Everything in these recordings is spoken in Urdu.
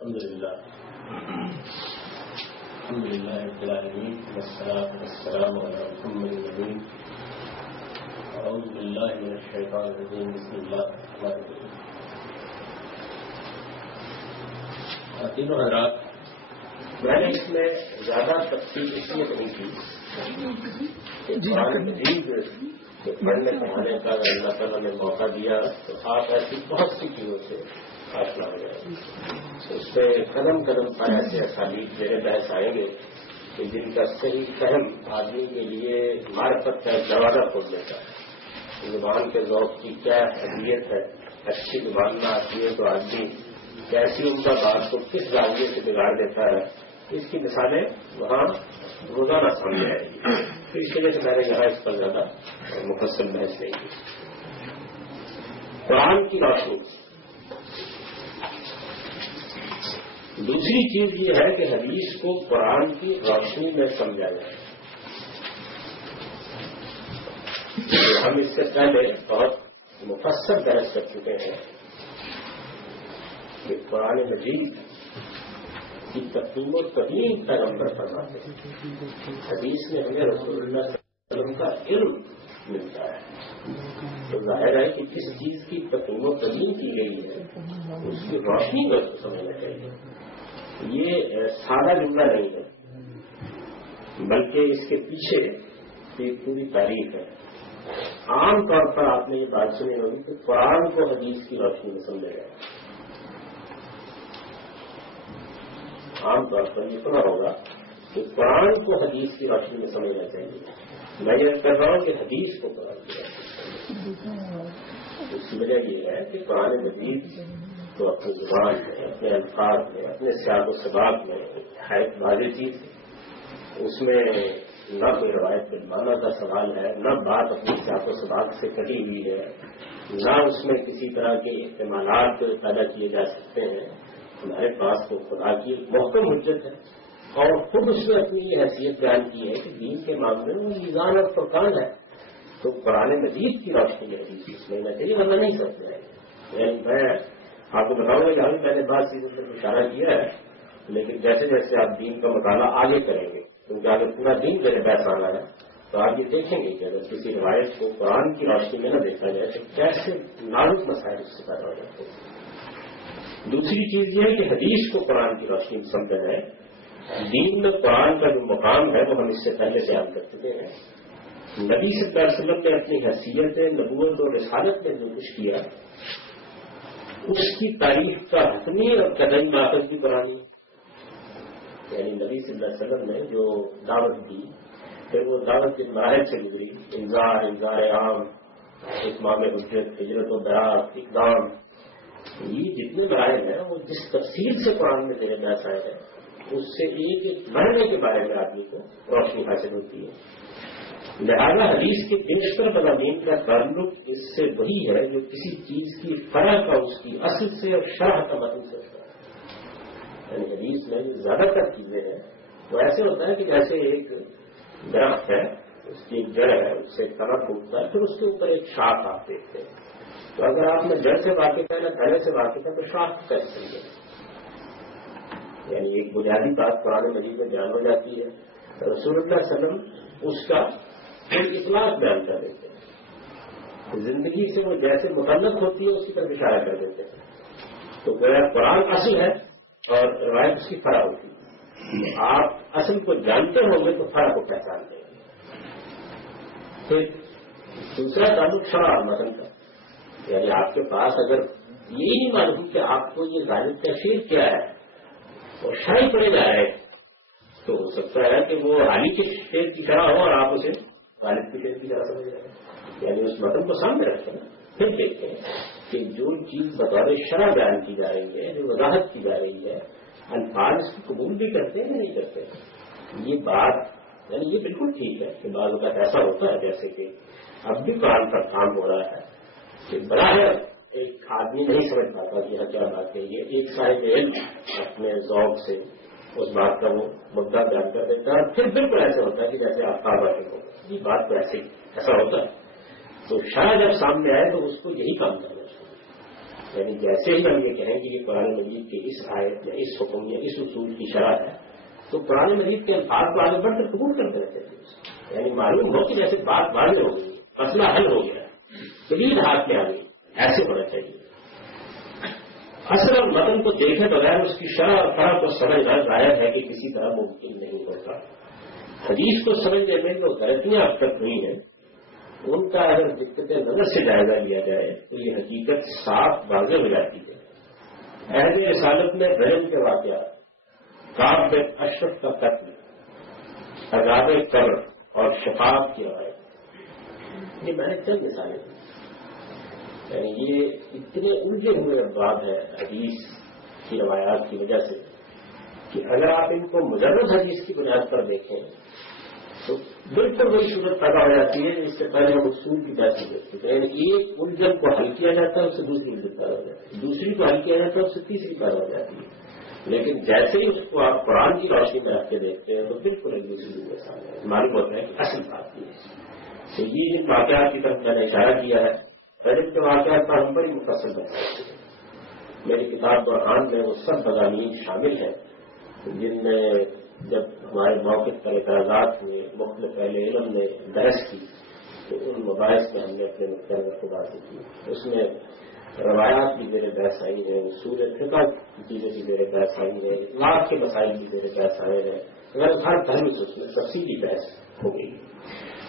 الحمد لله رب العالمين والصلاة والسلام على محمد الأمين. أعوذ بالله من الشيطان الرجيم. بسم الله الرحمن الرحيم. تینوں حضرات، میں نے اس میں زیادہ تفصیل اس لیے نہیں کی کہ قرآن مجید پڑھنے پڑھانے کا اللہ تعالیٰ نے موقع دیا تو آپ ایسی بہت سی چیزوں سے آشنا ہو جائے. اس پہ قدم قدم پر ایسے اسالیب میرے بحث آئیں گے کہ جن کا صحیح فہم آدمی کے لیے معرفت کا ایک دروازہ کھول دیتا ہے. زبان کے ذوق کی کیا اہمیت ہے، اچھی زبان نہ آتی ہے تو آدمی کیسی عمدہ بات کو کس زاویے سے بگاڑ دیتا ہے، اس کی مثالیں وہاں روزانہ سامنے آئے گی. تو اس وجہ سے میں نے یہاں اس پر زیادہ مفصل بحث نہیں کی. قرآن کی روشنی. دوسری چیز یہ ہے کہ حدیث کو قرآن کی روشنی میں سمجھا جائے. ہم اس سے پہلے بہت مفصل بحث کر چکے ہیں کہ قرآن مجید کی تقسیم و تقدیم پیغمبر فرماتے ہیں. حدیث میں ہمیں رسول اللہ صلی اللہ علیہ وسلم کا علم ملتا ہے. تو ظاہر ہے کہ کس چیز کی تقسیم و تقدیم کی گئی ہے اس کی روشنی کو سمجھنا چاہیے. یہ سادہ جملہ نہیں ہے بلکہ اس کے پیچھے ایک پوری تاریخ ہے. عام طور پر آپ نے یہ بات سنی ہوگی کہ قرآن کو حدیث کی روشنی میں سمجھا جائے. عام طور پر یہ سنا ہوگا کہ قرآن کو حدیث کی روشنی میں سمجھنا چاہیے. میں یہ کہہ رہا ہوں کہ حدیث کو قرآن کی روشنی. اس کی وجہ یہ ہے کہ قرآن مجید تو اپنی زبان میں، اپنے الفاظ میں، اپنے سیاق و سباق میں ہے ایک واضح چیز. اس میں نہ کوئی روایت بالمعنی کا سوال ہے، نہ بات اپنے سیاق و سباق سے کٹی ہوئی ہے، نہ اس میں کسی طرح کے احتمالات پیدا کیے جا سکتے ہیں. ہمارے پاس تو خدا کی محکم حجت ہے اور خود اس نے اپنی یہ حیثیت بیان کی ہے کہ دین کے معاملے میں میزان اور فرقان ہے. تو قرآن مجید کی روشنی میں حدیث اس میں چاہیے، ورنہ نہیں سمجھ جائے گا. میں آپ کو بتاؤں گا کہ ابھی میں نے بات چیزوں پر اشارہ کیا ہے، لیکن جیسے جیسے آپ دین کا مطالعہ آگے کریں گے کیونکہ آگے پورا دین میرے بحث آنا ہے تو آپ یہ دیکھیں گے کہ اگر کسی روایت کو قرآن کی روشنی میں نہ دیکھا جائے تو کیسے نازک مسائل اس سے پیدا ہو جاتے ہیں. دوسری چیز یہ ہے کہ حدیث کو قرآن کی روشنی میں سمجھا جائے. دین میں قرآن کا جو مقام ہے وہ ہم اس سے پہلے بیان کر چکے ہیں. نبی صلی اللہ علیہ وسلم نے اپنی حیثیت نبوت اور رسالت میں جو کچھ کیا اس کی تاریخ کا حتمی اور قدم ناقد کی قرآن. یعنی نبی صلی اللہ علیہ وسلم نے جو دعوت دی پھر وہ دعوت کے مراحل سے گزری. انذار عام، اتمام حجت، ہجرت و برات، اقدام، یہ جتنے مراحل ہیں وہ جس تفصیل سے قرآن میں میرے بحث آئے ہیں اس سے ایک ایک مرحلے کے بارے میں آدمی کو روشنی حاصل ہوتی ہے. لہذا حدیث کے بیشتر مضامین کا تعلق اس سے وہی ہے جو کسی چیز کی فرع کا اس کی اصل سے اور شرح کا متن سے ہوتا ہے. یعنی حدیث میں زیادہ تر چیزیں ہیں تو ایسے ہوتا ہے کہ جیسے ایک درخت ہے، اس کی ایک جڑ ہے، اس سے تنا پھوٹتا ہے، پھر اس کے اوپر ایک شاخ آپ دیکھتے ہیں. تو اگر آپ نے جڑ سے واقف ہے نہ پہلے سے واقف ہے تو شاخ کیسے سمجھے. یعنی ایک بنیادی بات قرآن مجید میں بیان ہو جاتی ہے، رسول اللہ صلی اللہ علیہ وسلم اس کا ایک اطلاق بیان کر دیتے ہیں. زندگی سے وہ جیسے متعلق ہوتی ہے اس کی طرف اشارہ کر دیتے ہیں. تو قرآن اصل ہے اور روایت اس کی فرع ہوتی ہے. آپ اصل کو جانتے ہوں گے تو فرع کو پہچانتے ہیں. پھر دوسرا تعلق شرح اور متن کا. یعنی آپ کے پاس اگر یہی نہیں معلوم کہ آپ کو یہ غالب کا شعر کیا ہے اور شرح پڑے جا رہے تو ہو سکتا ہے کہ وہ حالی کے شعر کی شرح ہو اور آپ اسے غالب کے شعر کی شرح سمجھ رہے ہیں. یعنی اس متن کو سامنے رکھتے ہیں پھر دیکھتے ہیں کہ جو چیز بطور شرح بیان کی جا رہی ہے، جو وضاحت کی جا رہی ہے، الفاظ اس کو قبول بھی کرتے ہیں یا نہیں کرتے. یہ بات یعنی یہ بالکل ٹھیک ہے کہ بعض اوقات ایسا ہوتا ہے جیسے کہ اب بھی قرآن پر کام ہو رہا ہے کہ بڑا ہے ایک آدمی نہیں سمجھ پاتا کہ یہاں کیا بات ہے. یہ ایک صاحب علم اپنے ذوق سے اس بات کا وہ مدعا بیان کر دیتا ہے، پھر بالکل ایسا ہوتا ہے کہ جیسے آپ کا بات ہو یہ بات تو ایسا ہوتا ہے. تو شاید جب سامنے آئے تو اس کو یہی کام کرنا چاہیے. یعنی جیسے ہی ہم یہ کہیں کہ یہ قرآن مجید کی اس آیت یا اس حکم یا اس اصول کی شرح ہے تو قرآن مجید کے الفاظ کو آگے بڑھ کر قبول کرتے رہتے ہیں. یعنی معلوم ہو کہ جیسے بات واضح ہو گئی، مسئلہ حل ہو گیا، دلیل ہاتھ میں آ گئی، ایسے ہونا چاہیے. اصل متن کو دیکھے بغیر اس کی شرح اور فرح کو سمجھنا ظاہر ہے کہ کسی طرح ممکن نہیں ہوتا. حدیث کو سمجھنے میں جو غلطیاں اب تک ہوئی ہیں ان کا اگر دقت نظر سے جائزہ لیا جائے تو یہ حقیقت صاف واضح ہو جاتی ہے. اہل رسالت میں رحم کے واقعات، کعب بن اشرف کا قتل، عذاب قبر اور شفاعت کی روایت، یہ میں نے چند مثالیں دی. یعنی یہ اتنے الجھے ہوئے ابواب ہیں حدیث کی روایات کی وجہ سے کہ اگر آپ ان کو مجرد حدیث کی بنیاد پر دیکھیں تو بالکل وہی صورت پیدا ہو جاتی ہے جس سے پہلے ہم اصول کی بات کرتے ہیں. یعنی ایک الجھن کو حل کیا جاتا ہے اس سے دوسری الجھن پیدا ہو جاتی ہے، دوسری کو حل کیا جاتا ہے اس سے تیسری پیدا ہو جاتی ہے. لیکن جیسے ہی اس کو آپ قرآن کی روشنی میں رکھ کے دیکھتے ہیں تو بالکل ایک دوسری کے سامنے معلوم ہوتا ہے کہ اصل بات یہ ہے. تو یہ جن واقعات کی طرف میں نے اشارہ کیا ہے پہلے کے واقعات پر ہم بڑی مفصل بتا سکتے ہیں. میری کتاب برہان میں وہ سب مضامین شامل ہیں جن میں جب ہمارے موقف پر اعتراضات ہوئے، مختلف اہل علم نے بحث کی تو ان مباحث میں ہم نے اپنے نقطۂ نظر کو واضح کی. اس میں روایات کی زیر بحث آئی ہے، اصول فقہ کی چیزیں کی زیر بحث آئی ہے، اطلاق کے مسائل کی زیر بحث آئے ہیں. اگر ہر پہلو سے اس میں تفصیلی بحث ہو گئی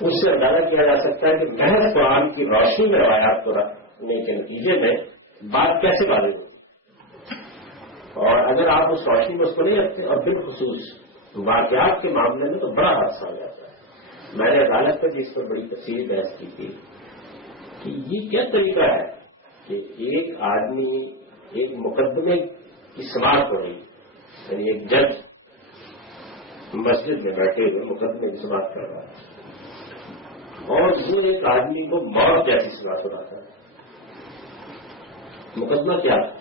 اس سے اندازہ کیا جا سکتا ہے کہ محض قرآن کی روشنی میں روایات کو رکھنے کے نتیجے میں بات کیسے واضح ہوگی. اور اگر آپ اس روشنی میں اس کو نہیں رکھتے اور بالخصوص واقعات کے معاملے میں تو بڑا حادثہ ہو جاتا ہے. میں نے عدالت پر جس پر بڑی تفصیلی بحث کی تھی کہ یہ کیا طریقہ ہے کہ ایک آدمی ایک مقدمے کی سماعت ہو رہی، یعنی ایک جج مسجد میں بیٹھے ہوئے مقدمے کی سماعت کر رہا ہے اور وہ ایک آدمی کو موت جیسی سماعت ہو رہا تھا. مقدمہ کیا تھا،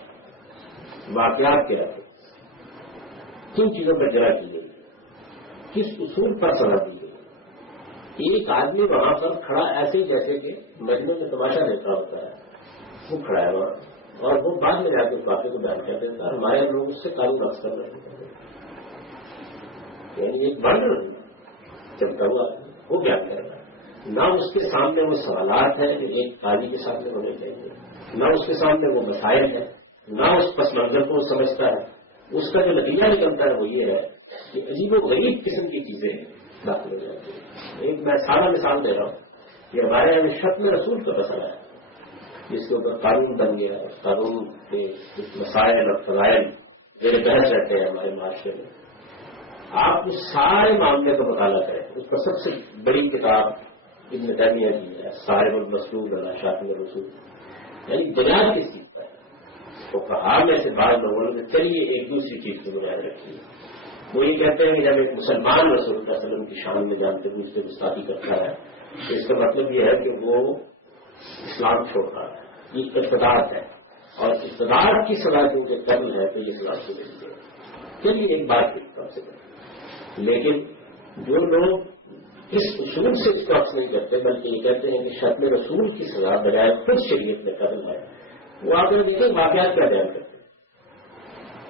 واقعات کیا تھے، کن چیزوں پر جرا کی گئی، کس اصول پر سزا دی گئی. ایک آدمی وہاں پر کھڑا ایسے ہی جیسے کہ مجمع میں تماشا دیتا ہوتا ہے، وہ کھڑا ہے وہاں اور وہ بعد میں جا کے اس واقعے کو بیان کر دیتا ہے. ہمارے لوگ اس سے قانون رقص کر رہے ہیں. یعنی ایک بند چلتا ہوا وہ بیان کر رہا ہے. نہ اس کے سامنے وہ سوالات ہیں جو ایک قاضی کے سامنے ہونے چاہیے، نہ اس کے سامنے وہ مسائل ہیں، نہ اس پس منظر کو وہ سمجھتا ہے. اس کا جو نتیجہ نکلتا ہے وہ یہ ہے کہ عجیب و غریب قسم کی چیزیں داخل ہو جاتی ہیں. ایک میں سارا مثال دے رہا ہوں کہ ہمارے یہاں شتم رسول کا مسئلہ ہے جس کے اوپر قانون بن گیا. قانون کے مسائل اور فضائل میرے بحث رہتے ہیں ہمارے معاشرے میں. آپ اس سارے معاملے کا مطالعہ کریں. اس پر سب سے بڑی کتاب ابن تیمیہ کی ہے، صاحب المسلول علی شاتم الرسول. یعنی بنیاد کس چیز پر ہے؟ تو کہا میں سے بعض لوگوں نے چلیے ایک دوسری چیز کی بنیاد رکھی. وہ یہ کہتے ہیں کہ جب ایک مسلمان رسول اللہ علیہ وسلم کی شان میں جانتے ہوئے اس سے گستاخی کرتا ہے تو اس کا مطلب یہ ہے کہ وہ اسلام چھوڑتا ہے. یہ اقتدار ہے اور اقتدار کی سزا کیونکہ قبل ہے تو یہ اسلام سے ملتی ہے. چلیے ایک بات کی طرف سے کریں. لیکن جو لوگ اس اصول سے اس کو عکس نہیں کرتے بلکہ یہ کہتے ہیں کہ شتم رسول کی سزا بجائے خود شریعت میں قتل ہے، وہ آپ نے دیکھیں واقعات کیا بیان کرتے ہیں.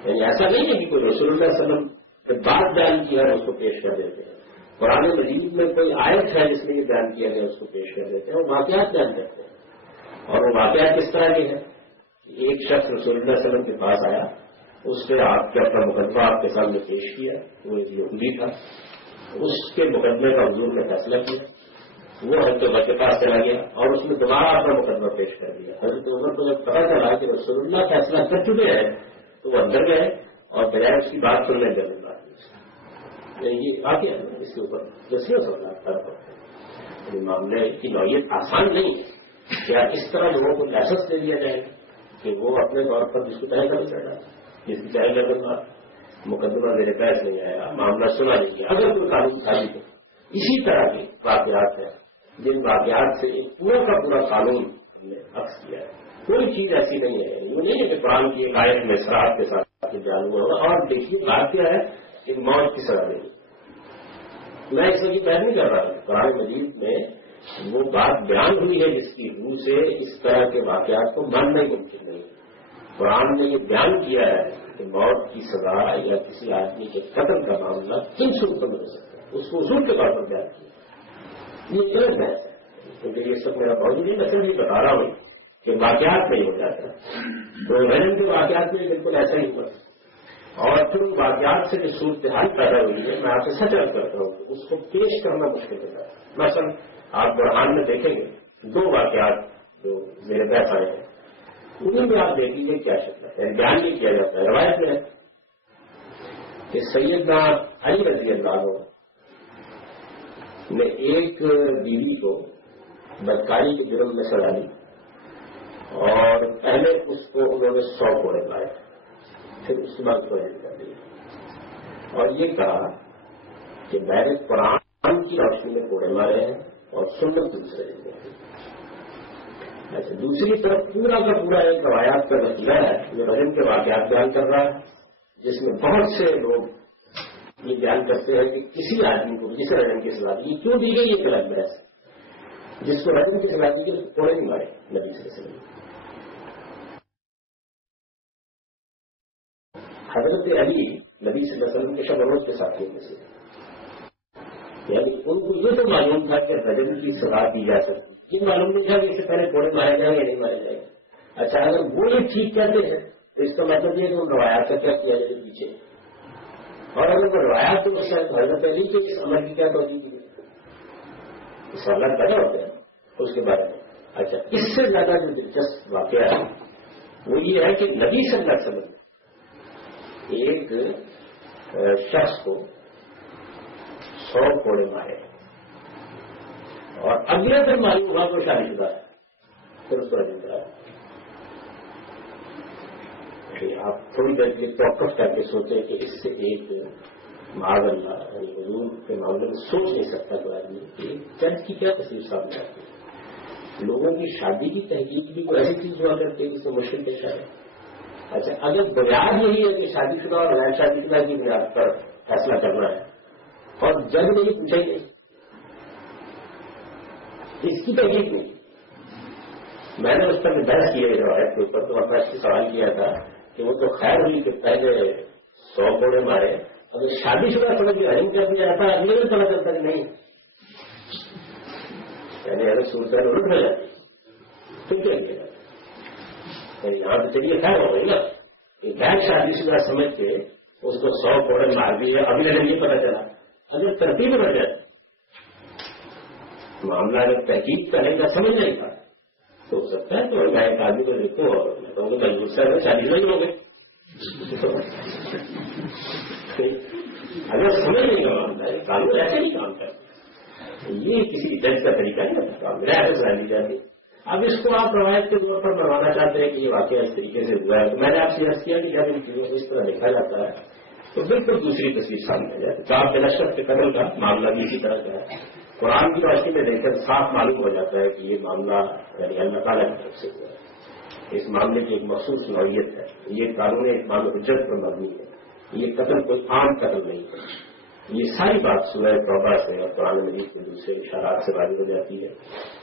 یعنی ایسا نہیں ہے کہ کوئی رسول اللہ علیہ وسلم نے بات بیان کیا ہے اس کو پیش کر دیتے ہیں. قرآن مجید میں کوئی آیت ہے جس میں یہ بیان کیا گیا اس کو پیش کر دیتے ہیں. وہ واقعات بیان کرتے ہیں. اور وہ واقعات کس طرح کے ہیں؟ ایک شخص رسول اللہ علیہ وسلم کے پاس آیا، اس نے آپ کے اپنا مقدمہ آپ کے سامنے پیش کیا. وہ ایک یہودی تھا، اس کے مقدمے کا حضور نے فیصلہ کیا. وہ حضرت عمر کے پاس چلا گیا اور اس نے دوبارہ اپنا مقدمہ پیش کر دیا. حضرت عمر کو جب پتا چلا کہ رسول اللہ فیصلہ کر چکے ہیں تو وہ اندر گئے اور بجائے اس کی بات سننے لگے. یہ واقعہ ہے اس کے اوپر جسے سکتا معاملے کی نوعیت آسان نہیں ہے. کیا اس طرح لوگوں کو لائسنس دے دیا جائے کہ وہ اپنے طور پر جس کو چاہے کر سکتا جس کی چاہے کر مقدمہ میرے بحث نہیں آیا، معاملہ سنا نہیں گیا. اگر کوئی قانون ثابت ہے اسی طرح کے واقعات ہیں جن واقعات سے ایک پورا کا پورا قانون ہم نے عکس کیا ہے. کوئی چیز ایسی نہیں ہے. یہ نہیں ہے کہ قرآن کی ایک آیت میں سراحت کے ساتھ بیان ہوا ہوگا. اور دیکھیے بات کیا ہے کہ موت کی سزا نہیں. میں اس کی بحث نہیں کر رہا ہوں. قرآن مجید میں وہ بات بیان ہوئی ہے جس کی روح سے اس طرح کے واقعات کو ماننا ہی ممکن نہیں. قرآن نے یہ بیان کیا ہے کہ موت کی سزا یا کسی آدمی کے قتل کا معاملہ کن صورتوں میں ہو سکتا ہے، اس کو اصول کے طور پر بیان کیا. یہ غلط بحث ہے، کیونکہ یہ سب میرا بہت نہیں، میں صرف یہ بتا رہا ہوں کہ واقعات نہیں ہو جاتا. تو رحم کے واقعات میں بالکل ایسا ہی ہوا، اور پھر ان واقعات سے جو صورتحال پیدا ہوئی ہے میں آپ سے سچ عرض کرتا ہوں کہ اس کو پیش کرنا مشکل ہوتا ہے. مثلا آپ قرآن میں دیکھیں گے 2 واقعات جو میرے پاس آئے ہیں، انہیں بھی آپ دیکھ لیجیے کیا شکل ہے، بیان نہیں کیا جاتا ہے. روایت میں ہے کہ سیدنا علی رضی اللہ عنہ نے ایک بیوی کو بدکاری کے جرم میں سزا دی، اور پہلے اس کو انہوں نے 100 کوڑے لائے، پھر اس کے بعد کو کر دیا اور یہ کہا کہ میں نے قرآن کی روشنی میں کوڑے مارے ہیں اور سنت دوسرے دن. اچھا، دوسری طرف پورا کا پورا ایک روایات کا نتیجہ ہے جو رحم کے واقعات بیان کر رہا ہے، جس میں بہت سے لوگ یہ بیان کرتے ہیں کہ کسی آدمی کو جسے رحم کی سزا دی کیوں دی گئی، یہ غلط بحث ہے. جس کو رحم کی سزا دی گئی کوڑے نہیں مارے نبی صلی اللہ علیہ وسلم. حضرت علی نبی صلی اللہ علیہ وسلم کے شب و روز کے ساتھیوں میں سے، یعنی ان کو یہ تو معلوم تھا کہ رجم کی سزا دی جا سکتی، یہ معلوم نہیں تھا کہ اس سے پہلے کوڑے مارے جائیں یا نہیں مارے جائیں. اچھا، اگر وہ یہ ٹھیک کہتے ہیں تو اس کا مطلب یہ کہ ان روایات کا کیا کیا جائے پیچھے، اور اگر وہ روایات تو اس حضرت علی کے اس عمل کی کیا توجہ کی اس سوالات پیدا ہوتے ہیں اس کے بارے میں. اچھا، اس سے زیادہ جو دلچسپ واقعہ ہے وہ یہ ہے کہ نبی صلی اللہ علیہ وسلم ایک شخص کو 100 کوڑے مارے اور اگلے دن معلوم ہوا کو شادی شدہ ہے، پھر اس کو رجم کرا. آپ تھوڑی دیر کے لیے توقف کر کے سوچیں کہ اس سے ایک معاذ اللہ یعنی حضور کے معاملے میں سوچ نہیں سکتا تو آدمی کہ چرچ کی کیا تصویر سامنے آتی ہے. لوگوں کی شادی کی تحقیق بھی کوئی ایسی چیز ہوا کرتی ہے جس سے مشکل پیش آئے. اچھا، اگر بنیاد یہی ہے کہ شادی شدہ اور غیر شادی شدہ کی بنیاد پر فیصلہ کرنا ہے اور جج نے یہ پوچھا ہی نہیں، اس کی تحقیق نہیں. میں نے اس پر بحث کی ہے روایت کے اوپر، تو میں سے سوال کیا تھا کہ وہ تو خیر ہوئی کہ پہلے 100 کوڑے مارے، اگر شادی شدہ سمجھ کے حرم کر دیا تھا اگلے دن پتا چلتا کہ نہیں، یعنی اگر صورت الٹ ہو جاتی تو کیا کیا جاتا. یہاں تو چلیے خیر ہو گئی نا کہ غیر شادی شدہ سمجھ کے اس کو 100 کوڑے مار دیے، ابھی لگے یہ پتا چلا. اگر ترتیب بڑھ جائے معاملہ اگر تحقیق کرنے کا سمجھ نہیں تھا تو ہو سکتا ہے تو میں ایک آدمی کو دیکھوں اور میں کہوں گا مجبور سے اگر شادی نہیں ہو گئی. اگر سمجھ نہیں کا معاملہ ہے قانون ایسے نہیں کام کرتا، یہ کسی جج کا طریقہ نہیں ہوتا، میرا ایسے ظاہر لی جاتی. اب اس کو آپ روایت کے طور پر بنوانا چاہتے ہیں کہ یہ واقعہ اس طریقے سے ہوا ہے، تو میں نے آپ سے عرض کیا کہ جب ان چیزوں کو اس طرح دیکھا جاتا ہے تو بالکل دوسری تصویر سامنے آ جاتی ہے. صاحب بلشت کے قتل کا معاملہ بھی اسی طرح کا ہے. قرآن کی روشنی میں دیکھ کر صاف معلوم ہو جاتا ہے کہ یہ معاملہ یعنی اللہ تعالیٰ کی طرف سے ہوا ہے. اس معاملے کی ایک مخصوص نوعیت ہے، یہ قانون اسلام حجت پر مبنی ہے، یہ قتل کوئی عام قتل نہیں ہے. یہ ساری بات سورہ توبہ سے اور قرآن مجید کے دوسرے اشارات سے واضح ہو جاتی ہے.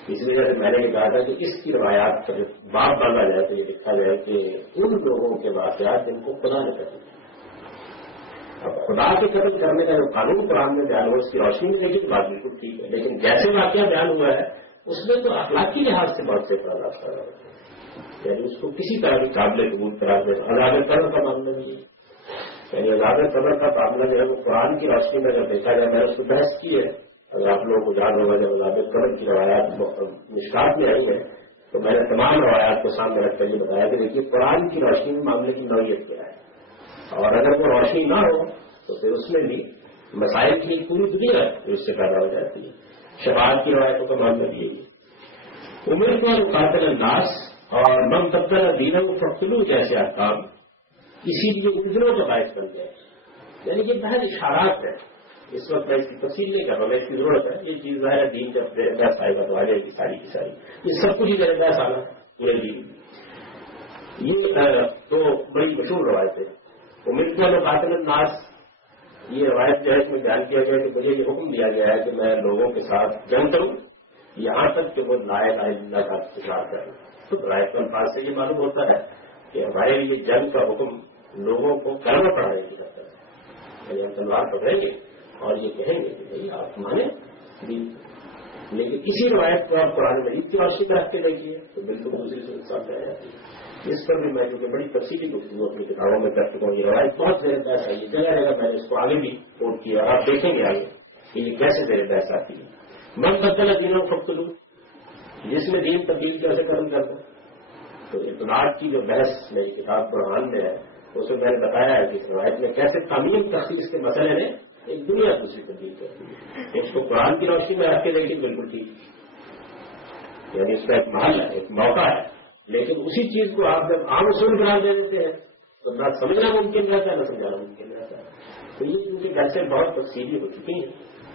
اس وجہ سے میں نے یہ کہا تھا کہ اس کی روایات پر جب بات باندھا جائے تو یہ لکھا جائے کہ ان لوگوں کے واقعات جن کو خدا نے قتل کیا. اب خدا کے قتل کرنے کا جو قانون قرآن میں بیان ہو اس کی روشنی میں دیکھیے بات بالکل ٹھیک ہے، لیکن جیسے واقعہ بیان ہوا ہے اس میں تو اخلاقی لحاظ سے بہت سے اخراجات پیدا ہوتے ہیں، یعنی اس کو کسی طرح کی قابل قبول قرار دے. عذاب قبر کا معاملہ بھی ہے، یعنی عذاب قبر کا معاملہ جو ہے وہ قرآن کی روشنی میں اگر دیکھا جائے، میں نے اس کو بحث کی ہے. اگر آپ لوگوں کو یاد ہوگا جب عذاب قبر کی روایات مشکات میں آئی ہیں تو میں نے تمام روایات کو سامنے رکھ کر یہ بتایا کہ دیکھیے قرآن کی روشنی میں معاملے کی نوعیت کیا ہے، اور اگر وہ روشنی نہ ہو تو پھر اس میں بھی مسائل کی پوری دنیا جو اس سے پیدا ہو جاتی ہے. شفاعت کی روایتوں کا معاملہ بھی یہی ہے. عمر کو قاتل الناس اور من تبدل دینہ فقتلوا جیسے احکام اسی لیے اتنوں کا باعث بن گئے. یعنی یہ بہت اشارات ہے. اس وقت میں اس کی تفصیل نہیں کر رہا ہوں، اس کی ضرورت ہے. یہ چیز ظاہر ہے دین جب 10 آئے گا تو آ جائے گی ساری کی ساری. یہ سب کچھ ہی میرے 10 آنا پورے دین. یہ تو بڑی مشہور روایت ہے. امید کو قاتل الناس یہ روایت جو ہے اس میں بیان کیا گیا کہ مجھے یہ حکم دیا گیا ہے کہ میں لوگوں کے ساتھ جنگ کروں یہاں تک کہ وہ لا الہ الا اللہ کا اقرار کریں. تو روایت کے الفاظ سے یہ معلوم ہوتا ہے کہ ہمارے لیے جنگ کا حکم لوگوں کو کلمہ پڑھانے کی حد تک ہے، یعنی ہم تلوار پکڑیں گے اور یہ کہیں گے کہ بھائی آپ مانیں دین، لیکن اسی روایت کو آپ قرآن مجید کی روشنی میں رکھ کے دیکھیے تو بالکل دوسری صورت سامنے آ جاتی ہے۔ اس پر بھی میں کیونکہ بڑی تفصیلی گفتگو اپنی کتابوں میں کر چکا ہوں، یہ روایت بہت زیر بحث آئی ہے، جگہ جگہ میں نے اس کو آگے بھی کوٹ کیا اور آپ دیکھیں گے آگے کہ یہ کیسے زیر بحث آتی ہے۔ من بدل دینوں فقتلو، جس میں دین تبدیل کیسے قتل کر دو۔ تو اطلاعات کی جو بحث میری کتاب قرآن میں ہے اس میں نے بتایا ہے کہ اس روایت میں کیسے تعمیم تخصیص کے مسئلے نے ایک دنیا دوسری تبدیل کر دی۔ اس کو قرآن کی روشنی میں رکھ کے دیکھیے بالکل ٹھیک، یعنی اس کا ایک محل ہے، ایک موقع ہے، لیکن اسی چیز کو آپ جب عام اصول قرار دے دیتے ہیں تو نہ سمجھنا ممکن رہتا ہے نہ سمجھانا ممکن رہتا ہے۔ تو یہ کیونکہ بحثیں بہت تفصیلی ہو چکی ہیں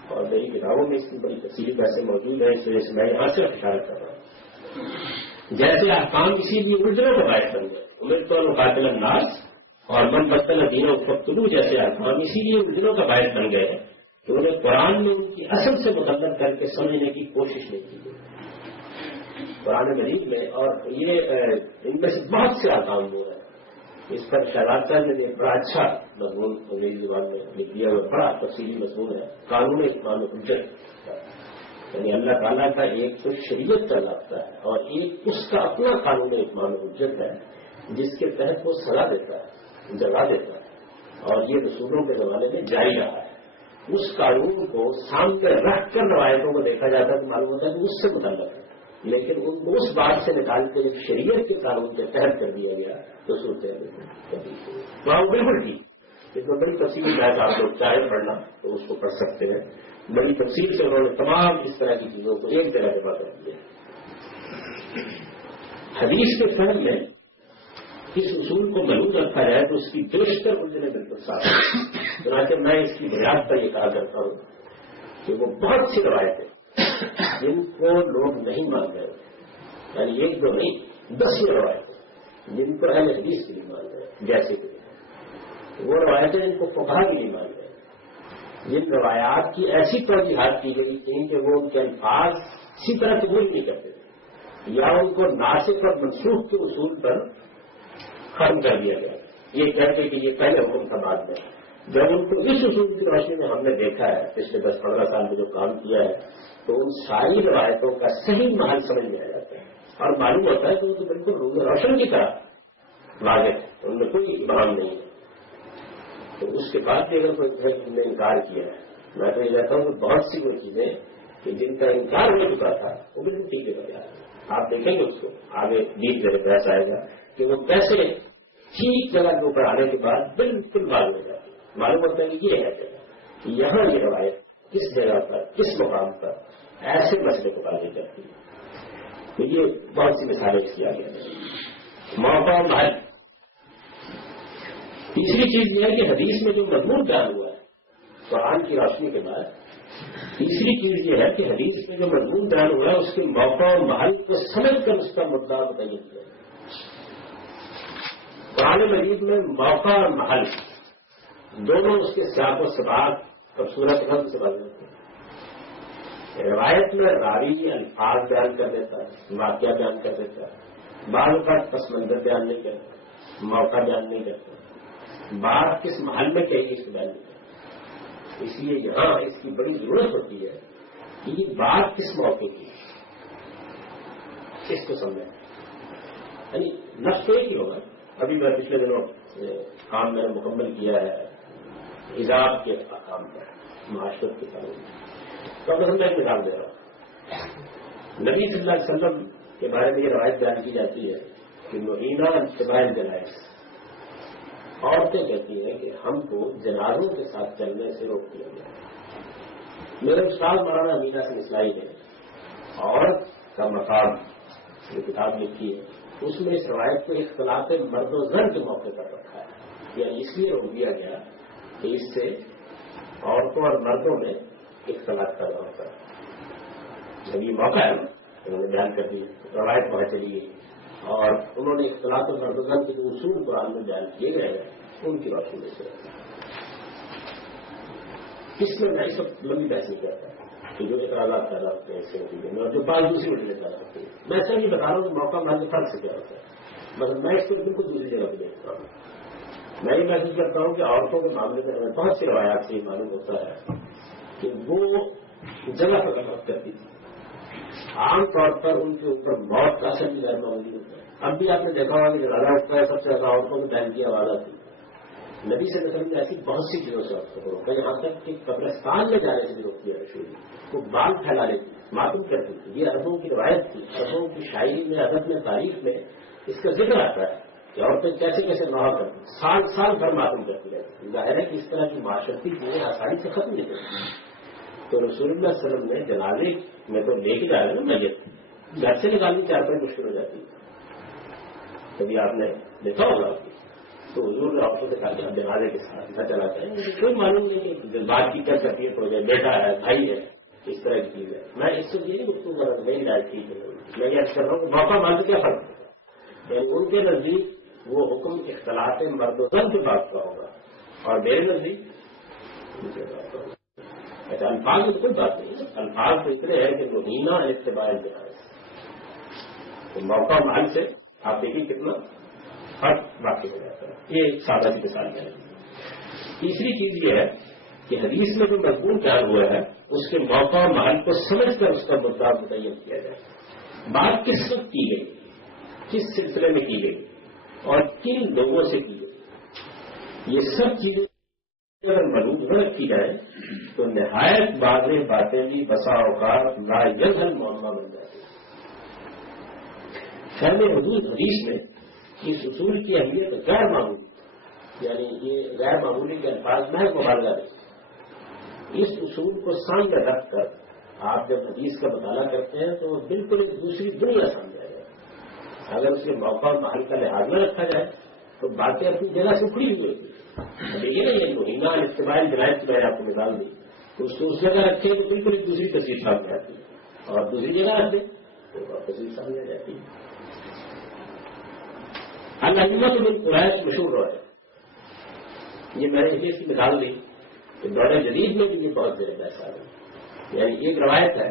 اور میری کتابوں میں اس کی بڑی تفصیلی بحثیں موجود ہیں، اس وجہ سے میں یہاں سے اشارہ کر رہا ہوں۔ جیسے احکام اسی لیے الجھنوں کا باعث بن گئے، امر تو مقاتل الناس اور من بدل دینوں فقتلو جیسے احکام اسی لیے الجھنوں کا باعث بن گئے کہ انہیں قرآن میں ان کی اصل سے مقدر کر کے سمجھنے کی کوشش نہیں کی گئی قرآن مجید میں، اور یہ ان میں سے بہت سے احکام ہو رہے ہیں۔ اس پر شہزاد صاحب نے ایک بڑا اچھا مضمون انگریزی زبان میں لکھ دیا ہوا، بڑا تفصیلی مضمون ہے، قانون اتمام حجت، یعنی اللہ تعالیٰ کا ایک تو شریعت کا ضابطہ ہے اور ایک اس کا اپنا قانون اتمام حجت ہے جس کے تحت وہ سزا دیتا ہے، جزا دیتا ہے، اور یہ رسولوں کے زمانے میں جاری رہا ہے۔ اس قانون کو سامنے رکھ کر روایتوں کو دیکھا جاتا ہے تو معلوم ہوتا ہے کہ اس سے متعلق ہے، لیکن ان کو اس بات سے نکال کے جب شریعت کے قانون کے تحت کر دیا گیا تو صورت وہاں بالکل ٹھیک۔ اس میں بڑی تفصیل ہے، آپ لوگ چاہے پڑھنا تو اس کو پڑھ سکتے ہیں، بڑی تفصیل سے انہوں نے تمام اس طرح کی چیزوں کو ایک جگہ جمع کر دیا۔ حدیث کے فہم میں اس اصول کو محفوظ رکھا جائے تو اس کی بیشتر الجھنیں بالکل صاف ہیں۔ چنانچہ میں اس کی بنیاد پر یہ کہا کرتا ہوں کہ وہ بہت سی روایتیں جن کو لوگ نہیں مان رہے، یعنی ایک دو نہیں 10 روایتیں جن کو اہل حدیث بھی نہیں مان رہے، جیسے کہ وہ روایتیں جن کو فقہا بھی نہیں مان رہے، جن روایات کی ایسی توجیحات کی گئی تھیں کہ وہ ان کے الفاظ اسی طرح قبول نہیں کرتے تھے یا ان کو ناسخ اور منسوخ کے اصول پر ختم کر دیا گیا، یہ کہتے کہ یہ پہلے حکم تھا بعد میں۔ جب ان کو اس اصول کی روشنی میں ہم نے دیکھا ہے پچھلے 10-15 سال میں جو کام کیا ہے تو ان ساری روایتوں کا صحیح محل سمجھ میں آ جاتا ہے اور معلوم ہوتا ہے کہ وہ تو بالکل روشن کی طرح واضح ہے، ان میں کوئی ابہام نہیں ہے۔ تو اس کے بعد بھی اگر کوئی نے انکار کیا ہے، میں تو یہ کہتا ہوں کہ بہت سی وہ چیزیں کہ جن کا انکار ہو چکا تھا وہ بالکل ٹھیک ہے۔ آپ دیکھیں گے اس کو آگے بیچ جگہ بحث آئے گا کہ وہ کیسے ٹھیک جگہ کے اوپر آنے کے بعد بالکل معلوم ہو جاتی ہے، معلوم ہوتا ہے کہ یہ ہے جگہ، یہاں یہ روایت کس جگہ پر کس مقام پر ایسے مسئلے کو واضح کرتی ہے۔ تو یہ بہت سی مثالیں اس کی آگے ہیں۔ موقع اور محل۔ تیسری چیز یہ ہے کہ حدیث میں جو مضمون بیان ہوا ہے قرآن کی روشنی کے بعد، تیسری چیز یہ ہے کہ حدیث میں جو مضمون بیان ہوا ہے اس کے موقع اور محل کو سمجھ کر اس کا مدعا متعین کیا۔ قرآن مجید میں موقع اور محل دونوں اس کے سیاق و سباق خوبصورت رنگ سے بدل ہوتے ہیں۔ روایت میں راوی الفاظ بیان کر دیتا ہے، واقعہ بیان کر دیتا ہے، بعض اوقات پس منظر بیان نہیں کرتا، موقع بیان نہیں کرتا، بات کس محل میں کہیں گی اس کو بیان نہیں کرتا۔ اس لیے یہاں اس کی بڑی ضرورت ہوتی ہے کہ یہ بات کس موقع کی اس کو سمجھیں، یعنی نفس ایک ہی ہوگا۔ ابھی میں پچھلے دنوں کام میں نے مکمل کیا ہے حجاب کے کام پر معاشرت کے قانون، تو اگر میں ایک مثال دے رہا ہوں، نبی صلی اللہ علیہ وسلم کے بارے میں یہ روایت بیان کی جاتی ہے کہ معینہ اتباع الجنائز، عورتیں کہتی ہیں کہ ہم کو جنازوں کے ساتھ چلنے سے روک دیا گیا۔ میرے استاد مولانا امینہ سے اسلائی نے عورت کا مقام جو کتاب لکھی ہے اس میں اس روایت کو اختلاف مرد و زن کے موقع پر رکھا ہے، یعنی اس لیے روک دیا گیا کہ اس سے عورتوں اور مردوں میں اختلاف پیدا ہوتا ہے۔ جب یہ موقع ہے انہوں نے بیان کر دی، روایت وہاں چلی گئی اور انہوں نے اختلاف مرد و زن کے جو اصول قرآن میں بیان کیے گئے ہیں ان کی روشنی میں سے اس میں میں سب لمبی بحث نہیں کرتا کہ جو اعتراضات پیدا ہوتے ہیں اس سے اور جو بعض دوسری وجہ پیدا ہوتی ہے، میں صرف یہ بتا رہا ہوں کہ موقع محل کے فرق سے کیا ہوتا ہے۔ مطلب میں اس کو بالکل دوسری جگہ پہ دیکھتا ہوں. میں یہ محسوس کرتا ہوں کہ عورتوں کے معاملے میں ہمیں بہت سی روایات سے یہ معلوم ہوتا ہے کہ وہ جگہ پر غلط کرتی تھی. عام طور پر ان کے اوپر موت کا اثر بھی غیر معمولی ہوتا ہے. اب بھی آپ نے دیکھا ہوگا کہ زیادہ ہوتا ہے سب سے زیادہ عورتوں میں بہن کی آواز آتی ہے. نبی صلی اللہ علیہ وسلم نے ایسی بہت سی چیزوں سے عورتوں کو روکا, یہاں تک کہ قبرستان میں جانے سے بھی روک دیا رسول. وہ بال پھیلانے کی معلوم کرتی تھی. یہ عربوں کی روایت تھی. عربوں کی شاعری میں, ادب میں, تاریخ میں اس کا ذکر آتا ہے کہ عورتیں کیسے کیسے نوحہ کرتی, سال سال بھر معلوم کرتی رہتی. ظاہر ہے کہ اس طرح کی معاشرتی چیزیں آسانی سے ختم نہیں ہوتی. تو رسول اللہ صلی اللہ علیہ وسلم نے جنازے میں تو لے کے جا رہے نا میت, گھر سے نکالنی 4-5 مشکل ہو جاتی. کبھی آپ نے دیکھا ہوگا تو حضور نے عورتوں سے کہا کہ جنازے کے ساتھ نہ چلاتے ہیں. کوئی معلوم نہیں کہ بات کی کیا تکلیف ہو جائے, بیٹا ہے, بھائی ہے, اس طرح کی چیز ہے. میں اس سے یہ نہیں گفتگو کر رہا, میری رائے ٹھیک ہے. میں یہ کر رہا ہوں کہ موقع مان کیا فرق ہے. یعنی ان کے نزدیک وہ حکم اختلاط مرد و زن کے بات کا ہوگا اور میرے نزدیک دوسرے بات کا ہوگا. اچھا, الفاظ میں تو کوئی بات نہیں. الفاظ تو اتنے ہیں کہ مہینہ اتباع جناز, تو موقع محل سے آپ دیکھیے کتنا فرق باقی ہو جاتا ہے. یہ ایک سادہ سی مثال ہے. تیسری چیز یہ ہے کہ حدیث میں جو مضمون بیان ہوا ہے اس کے موقع اور محل کو سمجھ کر اس کا مدعا متعین کیا جائے. بات کس وقت کی گئی, کس سلسلے میں کی گئی اور کن لوگوں سے کی گئی, یہ سب چیزیں اگر معلوم نہ رکھی جائے تو نہایت واضح باتیں بھی بسا اوقات لا یذہل معمہ بن جاتی ہیں. فہم حدود حدیث میں اس اصول کی اہمیت غیر معمولی, یعنی یہ غیر معمولی کے الفاظ محض مبالغہ ہے. اس اصول کو سامنے رکھ کر آپ جب حدیث کا مطالعہ کرتے ہیں تو بالکل ایک دوسری دنیا سامنے آ جائے. اگر اس کے موقع اور محل کا لحاظ نہ رکھا جائے تو باتیں اپنی جگہ سے اکھڑی ہوئی ہوتی. یہ نہیں مہینہ اتباع جناز کی میں نے آپ کو مثال دی, تو اس کو اس جگہ رکھے تو بالکل ایک دوسری تصویر سامنے آتی ہے اور دوسری جگہ رکھ دیں تو تصویر سامنے آ جاتی ہے. الحمد بن قریش مشہور رہا ہے. یہ میں نے اس کی مثال دی کہ دور جدید میں بھی یہ بہت زیادہ ایسا ہے. یعنی ایک روایت ہے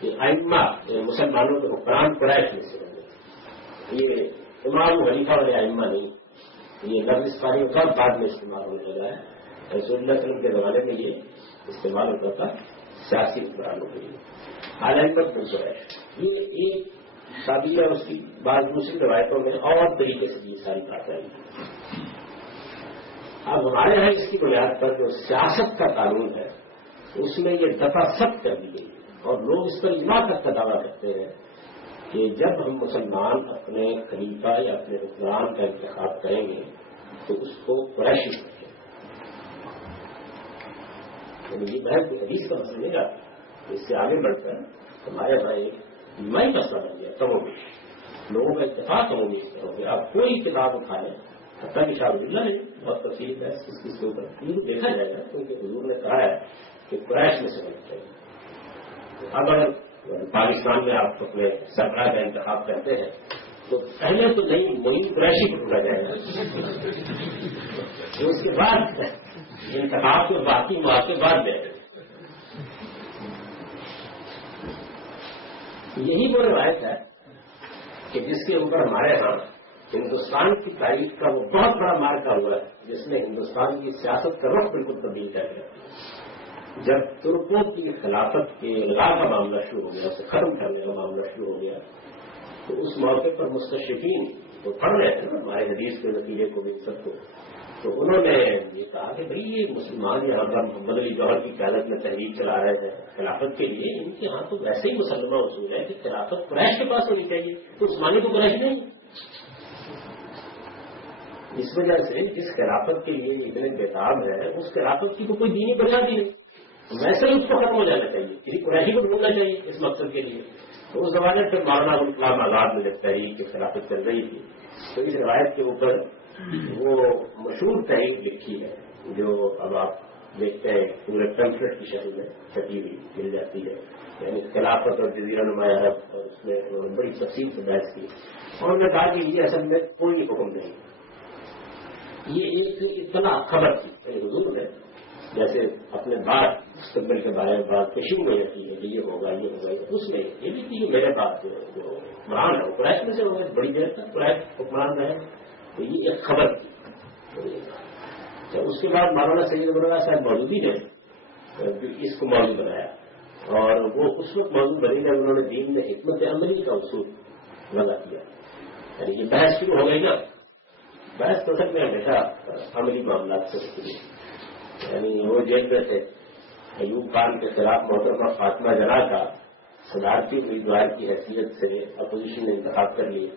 کہ ائمہ مسلمانوں کے حکمران قریش میں سے ہوئے. یہ امام حنیفہ والے ائمہ نہیں, یہ لفظ اس بارے میں بہت بعد میں استعمال ہونے لگا ہے. رسول اللہ صلی اللہ علیہ وسلم کے زمانے میں یہ استعمال ہوتا تھا سیاسی حکمرانوں کے لیے. احمد بن قریش یہ ایک تعبیر ہے اس کی. بعض دوسری روایتوں میں اور طریقے سے یہ ساری باتیں آئی. اب ہمارے یہاں اس کی بنیاد پر جو سیاست کا قانون ہے اس میں یہ دفعہ سخت کر دی گئی اور لوگ اس پر اجماع تک کا دعویٰ کرتے ہیں کہ جب ہم مسلمان اپنے خلیفہ یا اپنے حکمران کا انتخاب کریں گے تو اس کو قریشی کریں گے. یعنی یہ بحث حدیث کا مسئلہ نہیں رہا. اس سے آگے بڑھ کر ہمارے یہاں ایک اجماعی مسئلہ بن گیا. کمومی لوگوں کا اتفاق کمومی ہو گیا. آپ کوئی کتاب اٹھا لیں, حتیٰ کہ شاہ اللہ نے بہت تفصیل ہے اس کے اوپر, یہ دیکھا جائے گا کیونکہ حضور نے کہا ہے کہ قریش میں سے ہونا چاہیے. اب اگر پاکستان میں آپ اپنے سربراہ کا انتخاب کرتے ہیں تو پہلے تو نہیں معین قریشی کو ڈھونڈا جائے گا, اس کے بعد انتخاب کے باقی مواقع بعد میں. یہی وہ روایت ہے کہ جس کے اوپر ہمارے ہاں ہندوستان کی تاریخ کا وہ بہت بڑا مارکا ہوا ہے جس نے ہندوستان کی سیاست کا رخ بالکل تبدیل کر دیا. جب ترکوں کی خلافت کے الغاء کا معاملہ شروع ہو گیا, اسے ختم کرنے کا معاملہ شروع ہو گیا, تو اس موقع پر مستشرقین تو پڑھ رہے تھے نا ہمارے حدیث کے نتیجے کو بھی سب کو, تو انہوں نے یہ کہا کہ بھائی یہ مسلمان یہاں پر محمد علی جوہر کی قیادت میں تحریک چلا رہے ہیں خلافت کے لیے, ان کے ہاں تو ویسے ہی مسلمہ اصول ہے کہ خلافت قریش کے پاس ہونی چاہیے, تو عثمانی تو قریش نہیں. اس وجہ سے جس خلافت کے لیے اتنے بےتاب ہے اس خلافت کی تو کوئی دینی بنیاد ہی نہیں, ویسے ہی اس کو ختم ہو جانا چاہیے, کسی قریشی کو ڈھونڈنا چاہیے اس مقصد کے لیے. تو اس زمانے سے مولانا ابوالکلام آزاد میں جب تحریک کی خلافت چل رہی تھی تو اس روایت کے اوپر وہ مشہور تحریک لکھی ہے جو اب آپ دیکھتے ہیں پورے ٹیمپلیٹ کی شکل میں چھپی ہوئی مل جاتی ہے. یعنی خلافت اور جزیرہ نما عرب, اور اس میں انہوں نے بڑی تفصیل سے بحث کی اور انہوں نے کہا کہ یہ اصل میں کوئی حکم نہیں, یہ ایک اطلاع خبر تھی. حضور نے جیسے اپنے بعد مستقبل کے بارے میں بات پیشی میں رہتی ہے کہ یہ ہوگا یہ ہوگا، اس میں یہ بھی تھی کہ میرے بات جو حکمران ہے وہ قریش میں سے ہو گئے، بڑی دیر تک قریش حکمران رہے، تو یہ ایک خبر تھی۔ اس کے بعد مولانا سید ابوالفضل صاحب موجودی نے اس کو موضوع بنایا، اور وہ اس وقت موضوع بنے گا انہوں نے دین میں حکمت عملی کا اصول وضع کیا۔ یعنی یہ بحث شروع ہو گئی نا، بحث تو سب میں ہمیشہ عملی معاملات سے ہوتی ہے۔ یعنی وہ جیل میں تھے، ایوب خان کے خلاف محترمہ فاطمہ جناح کا صدارتی امیدوار کی حیثیت سے اپوزیشن نے انتخاب کر لیے۔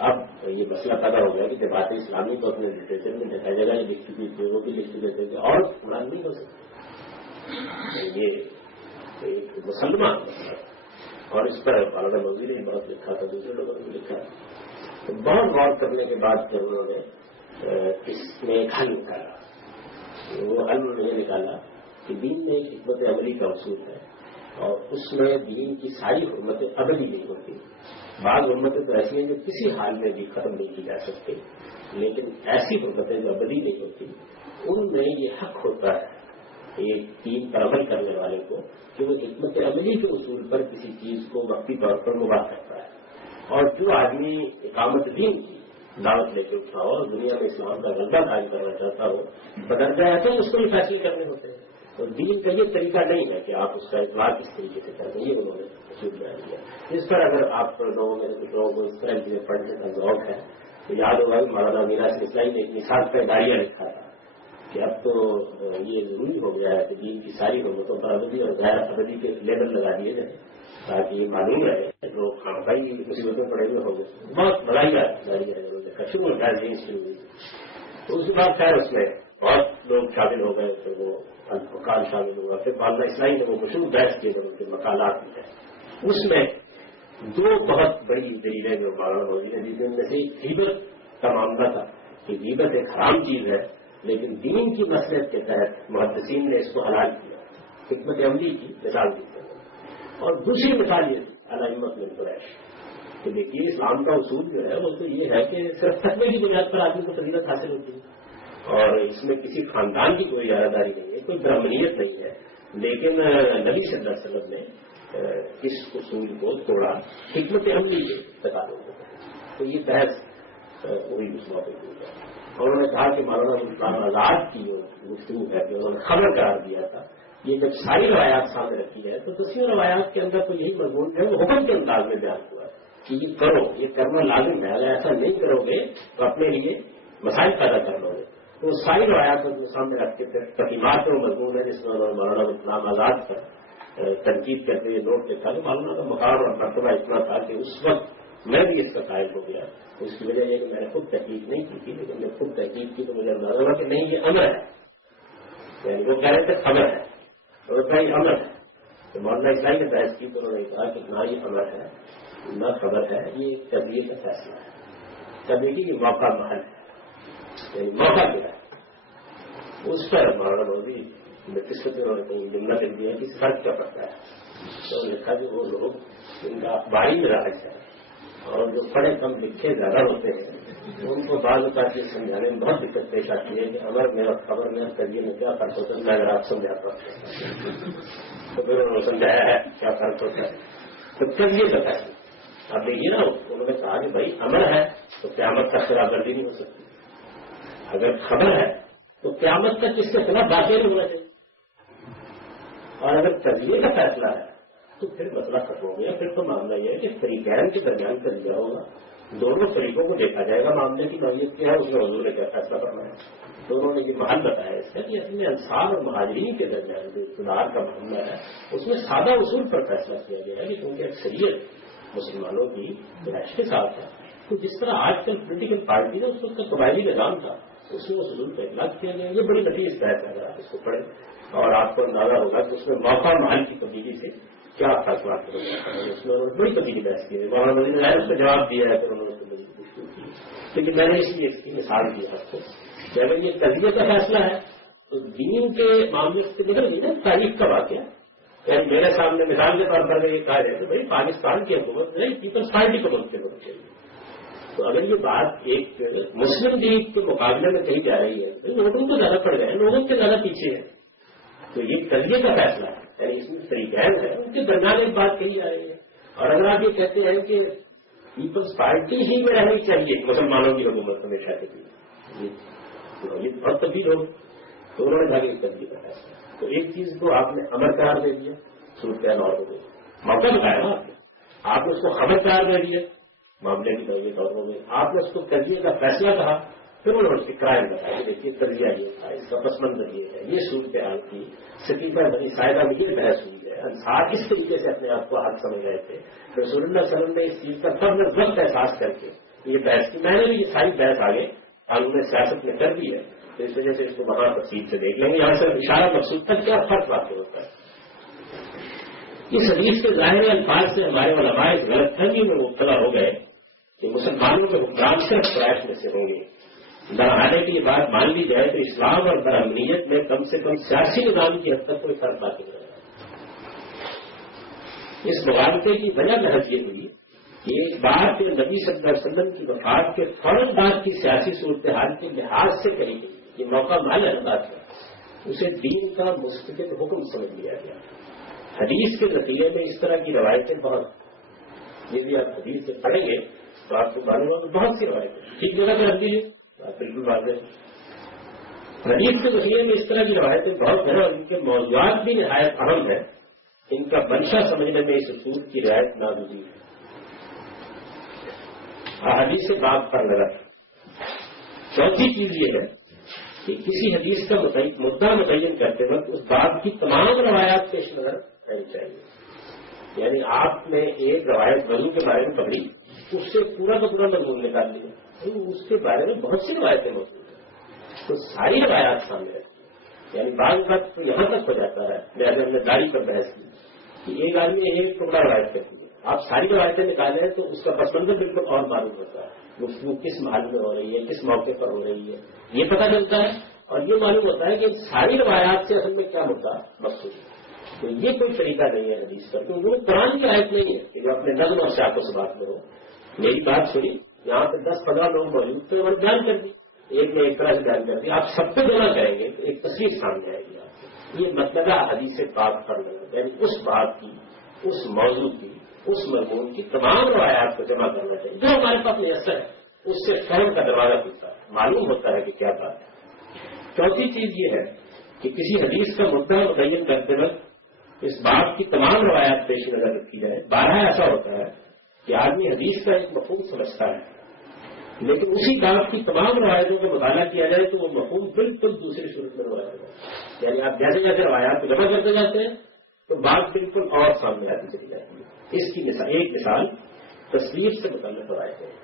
اب یہ مسئلہ پیدا ہو گیا کہ جماعت اسلامی کو اپنے لٹریچر میں دیکھا جائے گا، یہ لکھ چکی تھی، وہ بھی لکھ چکے تھے کہ اور قرآن نہیں ہو سکتا، یہ ایک مسلمان مسئلہ، اور اس پر مولانا مودودی نے بہت لکھا تھا، دوسرے لوگوں نے بھی لکھا۔ تو بہت غور کرنے کے بعد پھر انہوں نے اس میں ایک حل نکالا۔ وہ حل انہوں نے نکالا کہ دین میں ایک حکمت عملی کا اصول ہے، اور اس میں دین کی ساری حرمتیں ابدی نہیں ہوتی۔ بعض حرمتیں تو ایسی ہیں جو کسی حال میں بھی ختم نہیں کی جا سکتی، لیکن ایسی حرمتیں جو ابدی نہیں ہوتی ان میں یہ حق ہوتا ہے ایک دین پر عمل کرنے والے کو کہ وہ حکمت عملی کے اصول پر کسی چیز کو وقتی طور پر مباح کرتا ہے۔ اور جو آدمی اقامت دین کی دعوت لے کے اٹھا ہو اور دنیا میں اسلام کا غلبہ قائم کرنا چاہتا ہو، بدرجہ ہے تو اس کو یہ فیصلے کرنے ہوتے ہیں۔ اور دین کا یہ طریقہ نہیں ہے کہ آپ اس کا اطلاع کس طریقے سے کرتے ہیں، یہ انہوں نے اصول بیان کیا۔ اس پر اگر آپ لوگوں میں کچھ لوگوں کو اس طرح کی پڑھنے کا ذوق ہے تو یاد ہوگا کہ مولانا میراث اسلامی نے ایک مثال پہ داریہ لکھا تھا کہ اب تو یہ ضروری ہو گیا ہے کہ دین کی ساری حرمتوں پر ابدی اور غیر ابدی کے لیبل لگا دیے جائیں تاکہ یہ معلوم رہے جو خامخائی مصیبتوں پڑے ہوئے ہو گئے۔ بہت بڑائی داریہ شروع ہوئی، تو اس کے بعد خیر اس میں بہت لوگ شامل ہو گئے، پھر وہ الفقار شامل ہوا، پھر مولانا اسلامی نے وہ مشہور بحث کیے ان کے مقالات میں ہے۔ اس میں دو بہت بڑی دلیلیں جو مولانا مودودی نے دی تھی، ان میں سے غیبت کا معاملہ تھا کہ غیبت ایک حرام چیز ہے، لیکن دین کی مصلحت کے تحت محدثین نے اس کو حلال کیا، حکمت عملی کی مثال دی۔ اور دوسری مثال یہ تھی علامت من قریش کہ دیکھیے اسلام کا اصول جو ہے وہ تو یہ ہے کہ صرف تقوی کی بنیاد پر آدمی کو فضیلت حاصل ہوتی ہے، اور اس میں کسی خاندان کی کوئی ارادہ داری نہیں ہے، کوئی برہمنیت نہیں ہے، لیکن نبی صلی اللہ علیہ وسلم نے اس اصول کو توڑا حکمت عملی کے تعلق میں۔ تو یہ بحث ہوئی اس موقع پر، اور انہوں نے کہا کہ مولانا آزاد کی جو گفتگو ہے کہ انہوں نے خبر قرار دیا تھا، یہ جب ساری روایات سامنے رکھی ہے تو تصویر روایات کے اندر تو یہی مضمون ہے، وہ حکم کے انداز میں بیان ہوا ہے کہ یہ کرو، یہ کرنا لازم ہے، اگر ایسا نہیں کرو گے تو اپنے لیے مسائل پیدا کر لو گے۔ تو وہ ساری روایات کو سامنے رکھ کے تقیمات کا مضمون ہے جس میں انہوں نے مولانا غلام آزاد پر تنقید کرتے ہوئے نوٹ لکھا کہ مولانا کا مقام اور مرتبہ اتنا تھا کہ اس وقت میں بھی اس کا قائل ہو گیا۔ اس کی وجہ یہ کہ میں نے خود تحقیق نہیں کی تھی، لیکن جب خود تحقیق کی تو مجھے اندازہ ہوا کہ نہیں یہ امر ہے، یعنی وہ کہہ رہے تھے خبر ہے اور بھائی امر ہے۔ تو مولانا اسلامی نے بحث کی تو انہوں نے کہا کہ نہ یہ امر ہے نہ خبر ہے، یہ طبیعت کا فیصلہ ہے، طبیعت کی موقع محل ہے، یعنی موقع کیا ہے اس پر مولانا مودودی قسمت میں انہوں نے کہیں جملہ لکھ دیا کہ فرق کیا پڑتا ہے۔ تو لکھا کہ وہ لوگ جن کا اخباری میں راج ہے اور جو پڑھے کم لکھے زیادہ ہوتے ہیں ان کو بعض اوقات یہ سمجھانے میں بہت دقت پیش آتی ہے کہ امر میں اور خبر میں اور طبیعت میں کیا فرق ہوتا ہے، میں اگر آپ سمجھاتا ہوں تو پھر انہوں نے سمجھایا ہے کیا فرق ہوتا ہے۔ تو طبیعت کا فیصلہ اب دیکھیے نا، انہوں نے کہا کہ بھائی امر ہے تو قیامت تک خلاف ورزی نہیں ہو سکتی، اگر خبر ہے تو قیامت تک اس کے خلاف واقع نہیں ہونا چاہیے، اور اگر طبیعت کا فیصلہ ہے تو پھر مسئلہ ختم ہو گیا۔ پھر تو معاملہ یہ ہے کہ فریقین کے درمیان کر دیا ہوگا، دونوں طریقوں کو دیکھا جائے گا معاملے کی نوعیت کیا ہے، اس میں حضور نے کیا فیصلہ کرنا ہے۔ تو انہوں نے یہ محل بتایا اس کا کہ اصل میں انصار اور مہاجرین کے درمیان جو اقتدار کا معاملہ ہے اس میں سادہ اصول پر فیصلہ کیا گیا ہے کہ کیونکہ اکثریت مسلمانوں کی رہائش کے ساتھ ہے، تو جس طرح آج کل پولیٹیکل پارٹی ہے اس کا قبائلی نظام تھا، اس میں اس اصول پر اطلاق کیا گیا۔ یہ بڑی نفیس بحث ہے، اگر آپ اس کو پڑھیں اور آپ کو اندازہ ہوگا کہ اس میں موقع محل کی تبدیلی سے کیا فیصلہ کرنا ہے۔ اس میں انہوں نے بڑی تبدیلی بحث کی ہے، مولانا مودودی نے اس کا جواب دیا ہے، پھر انہوں نے بڑی گفتگو کی، لیکن میں نے اس لیے اس کی مثال دی آپ کو کہ اگر یہ طبیعت کا فیصلہ ہے تو دین کے معاملے سے نکل گئی نا تاریخ کا واقعہ۔ یعنی میرے سامنے مثال کے طور پر یہ کہا جائے تو بھائی پاکستان کی حکومت نہیں، پیپلز پارٹی کو بند کرنا چاہیے۔ تو اگر یہ بات ایک مسلم لیگ کے مقابلے میں کہی جا رہی ہے تو ووٹوں تو زیادہ پڑ گئے ہیں، لوگوں کے زیادہ پیچھے ہیں، تو یہ تجزیے کا فیصلہ ہے، یعنی اس میں طریقین ہے، ان کے درمیان ایک بات کہی جا رہی ہے. اور اگر آپ یہ کہتے ہیں کہ پیپلز پارٹی ہی میں رہنی چاہیے مسلمانوں کی حکومت ہمیشہ کے لیے، یہ بہت تبدیل ہو، تو انہوں نے کہا کہ تجزیے کا فیصلہ. تو ایک چیز کو آپ نے امر قرار دے دیا، صورتحال اور ہو گئی، موقع بتایا نا آپ نے اس کو خبر قرار دے دیا، معاملے کی نوعیت اور ہو گئی. آپ نے اس کو تجزیے کا فیصلہ کہا، پھر انہوں نے اس کے قرائن بتایا، دیکھیے تجزیہ یہ تھا، اس کا پس منظر یہ ہے، یہ صورتحال کی سکیفہ بنی سائدہ میں یہ بحث ہوئی ہے. انصار اس طریقے سے اپنے آپ کو حق سمجھ رہے تھے. رسول اللہ صلی اللہ علیہ وسلم نے اس چیز کا قبل وقت احساس کر کے یہ بحث کی. میں نے بھی یہ ساری بحث آگے قانون سیاست میں کر دی ہے، تو اس وجہ سے اس کو وہاں تفصیل سے دیکھ لیں گے. یہاں سے اشارہ مقصود تک کیا فرق واقع ہوتا ہے. اس حدیث کے ظاہر الفاظ سے ہمارے علماء اس غلط فہمی میں مبتلا ہو گئے کہ مسلمانوں کے حکمران صرف قریش میں سے ہوں گے. درحالے کی یہ بات مان لی جائے تو اسلام اور برہمنیت میں کم سے کم سیاسی نظام کی حد تک کوئی فرق باقی نہیں رہا. اس مغالطے کی وجہ محض یہ ہوئی کہ ایک بار کے نبی صلی اللہ علیہ وسلم کی وفات کے فوراً بعد کی سیاسی صورتحال کے لحاظ سے کہی گئی، یہ موقع مالا بات ہے، اسے دین کا مستقل حکم سمجھ لیا گیا. حدیث کے نتیجے میں اس طرح کی روایتیں بہت، یہ بھی آپ حدیث سے پڑھیں گے تو آپ کو معلوم ہوگا بہت سی روایتیں ٹھیک جگہ پہ رکھ دیجیے، بالکل واضح. حدیث کے نتیجے میں اس طرح کی روایتیں بہت ہیں اور ان کے موضوعات بھی نہایت اہم ہیں. ان کا منشا سمجھنے میں اس اصول کی رعایت ناگزیر ہے. حدیث سے بات پر نظر. چوتھی چیز یہ ہے کہ کسی حدیث کا مدعا متعین کرتے وقت اس بات کی تمام روایات پیش نظر رہنی چاہیے. یعنی آپ نے ایک روایت وضو کے بارے میں پڑھی، اس سے پورا کا پورا مضمون نکال لیا، اس کے بارے میں بہت سی روایتیں موجود ہیں، تو ساری روایات سامنے رکھتی ہیں. یعنی بعض وقت تو یہاں تک ہو جاتا ہے، جیسے ہم نے داڑھی پر بحث کی کہ ایک آدمی ایک ٹکڑا روایت کرتی ہے، آپ ساری روایتیں نکالیں تو اس کا پس منظر بالکل اور معلوم ہوتا ہے، وہ کس محل میں ہو رہی ہے، کس موقع پر ہو رہی ہے، یہ پتہ چلتا ہے. اور یہ معلوم ہوتا ہے کہ ساری روایات سے اصل میں کیا مدعا مقصود ہے. تو یہ کوئی طریقہ نہیں ہے حدیث پر، کیونکہ وہ قرآن کی آیت نہیں ہے کہ جو اپنے نظم اور سیاقوں سے بات کرو. میری بات سنی، یہاں پہ 10-15 لوگ موجود تھے، انہوں نے بیان کر دی، ایک نے ایک طرح سے بیان کر دی، آپ سب کو جمع کریں گے تو ایک تصویر سامنے آئے گی. آپ یہ مطلب حدیث سے بات کر لیں، یعنی اس بات کی، اس موضوع کی، اس مضمون کی تمام روایات کو جمع کرنا چاہیے جو ہمارے پاس میسر ہے. اس سے فہم کا دروازہ کھلتا ہے، معلوم ہوتا ہے کہ کیا بات ہے. چوتھی چیز یہ ہے کہ کسی حدیث کا مدعا متعین کرتے وقت اس بات کی تمام روایات پیش نظر رکھی جائے. بارہ ایسا ہوتا ہے کہ آدمی حدیث کا ایک مفہوم سمجھتا ہے، لیکن اسی بات کی تمام روایتوں کا مطالعہ کیا جائے تو وہ مفہوم بالکل دوسری صورت میں روایت ہوگا. یعنی آپ جیسے جیسے روایات کو جمع کرتے جاتے ہیں تو بات بالکل اور سامنے آتی چلی جاتی ہے. اس کی ایک مثال تصویر سے متعلق روایتیں ہیں.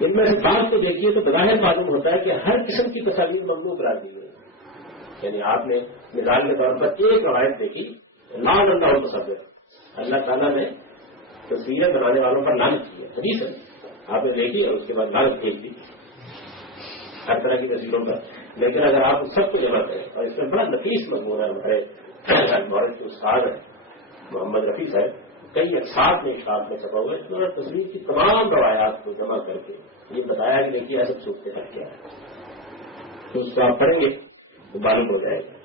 ان میں سے بات کو دیکھیے تو بظاہر معلوم ہوتا ہے کہ ہر قسم کی تصاویر ممنوع قرار دی گئی. یعنی آپ نے مثال کے طور پر ایک روایت دیکھی، لعن اللہ المصور، اللہ تعالیٰ نے تصویریں بنانے والوں پر لعنت کی ہے، حدیث ہے، آپ نے دیکھی اور اس کے بعد لعنت پھینک دی ہر طرح کی تصویروں پر. لیکن اگر آپ سب کو جمع کریں، اور اس میں بڑا نفیس مضمون ہے، ہمارے مورد کے استاد ہیں محمد رفیع صاحب، کئی اقساط میں اشاعت میں چھپا ہوا ہے، اس میں تصویر کی تمام روایات کو جمع کر کے یہ بتایا کہ دیکھیے ایسا سوچتے ہیں کیا ہے، تو اس کو آپ پڑھیں گے تو معلوم ہو جائے گا.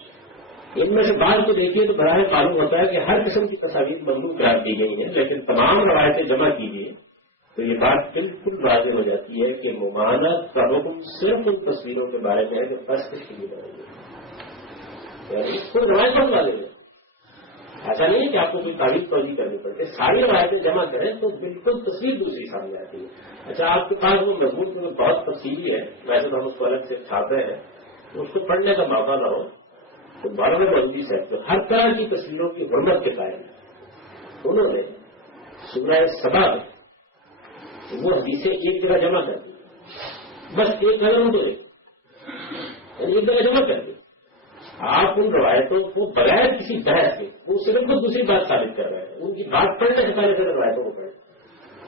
ان میں سے بعض کو دیکھیے تو براہ معلوم ہوتا ہے کہ ہر قسم کی تصاویر ممنوع قرار دی گئی ہیں، لیکن تمام روایتیں جمع کیجیے تو یہ بات بالکل واضح ہو جاتی ہے کہ ممانعت کا حکم صرف ان تصویروں کے بارے میں ہے جو فرض کے لیے بنائی ہے. یعنی کوئی روایت بن والے ہیں، ایسا نہیں ہے کہ آپ کو کوئی تعریف توجہ کرنی پڑتی. ساری روایتیں جمع کریں تو بالکل تصویر دوسری سامنے آتی ہے. اچھا آپ کے پاس وہ مضمون میں بہت تفصیلی ہے، ویسے تو ہم اس کو الگ سے چھاپے ہیں، اس کو پڑھنے کا موقع نہ ہو تو مولانا مودودی صاحب تو ہر طرح کی تصویروں کی حرمت کے قائم ہیں. انہوں نے سورہ سبا میں وہ حدیثیں ایک جگہ جمع کر دی، بس ایک نظر تو ایک جگہ جمع کر دی. آپ ان روایتوں کو بغیر کسی بحث کے وہ صرف کو دوسری بات ثابت کر رہے ہیں، ان کی بات پڑھنے سے پہلے صرف روایتوں کو پڑھیں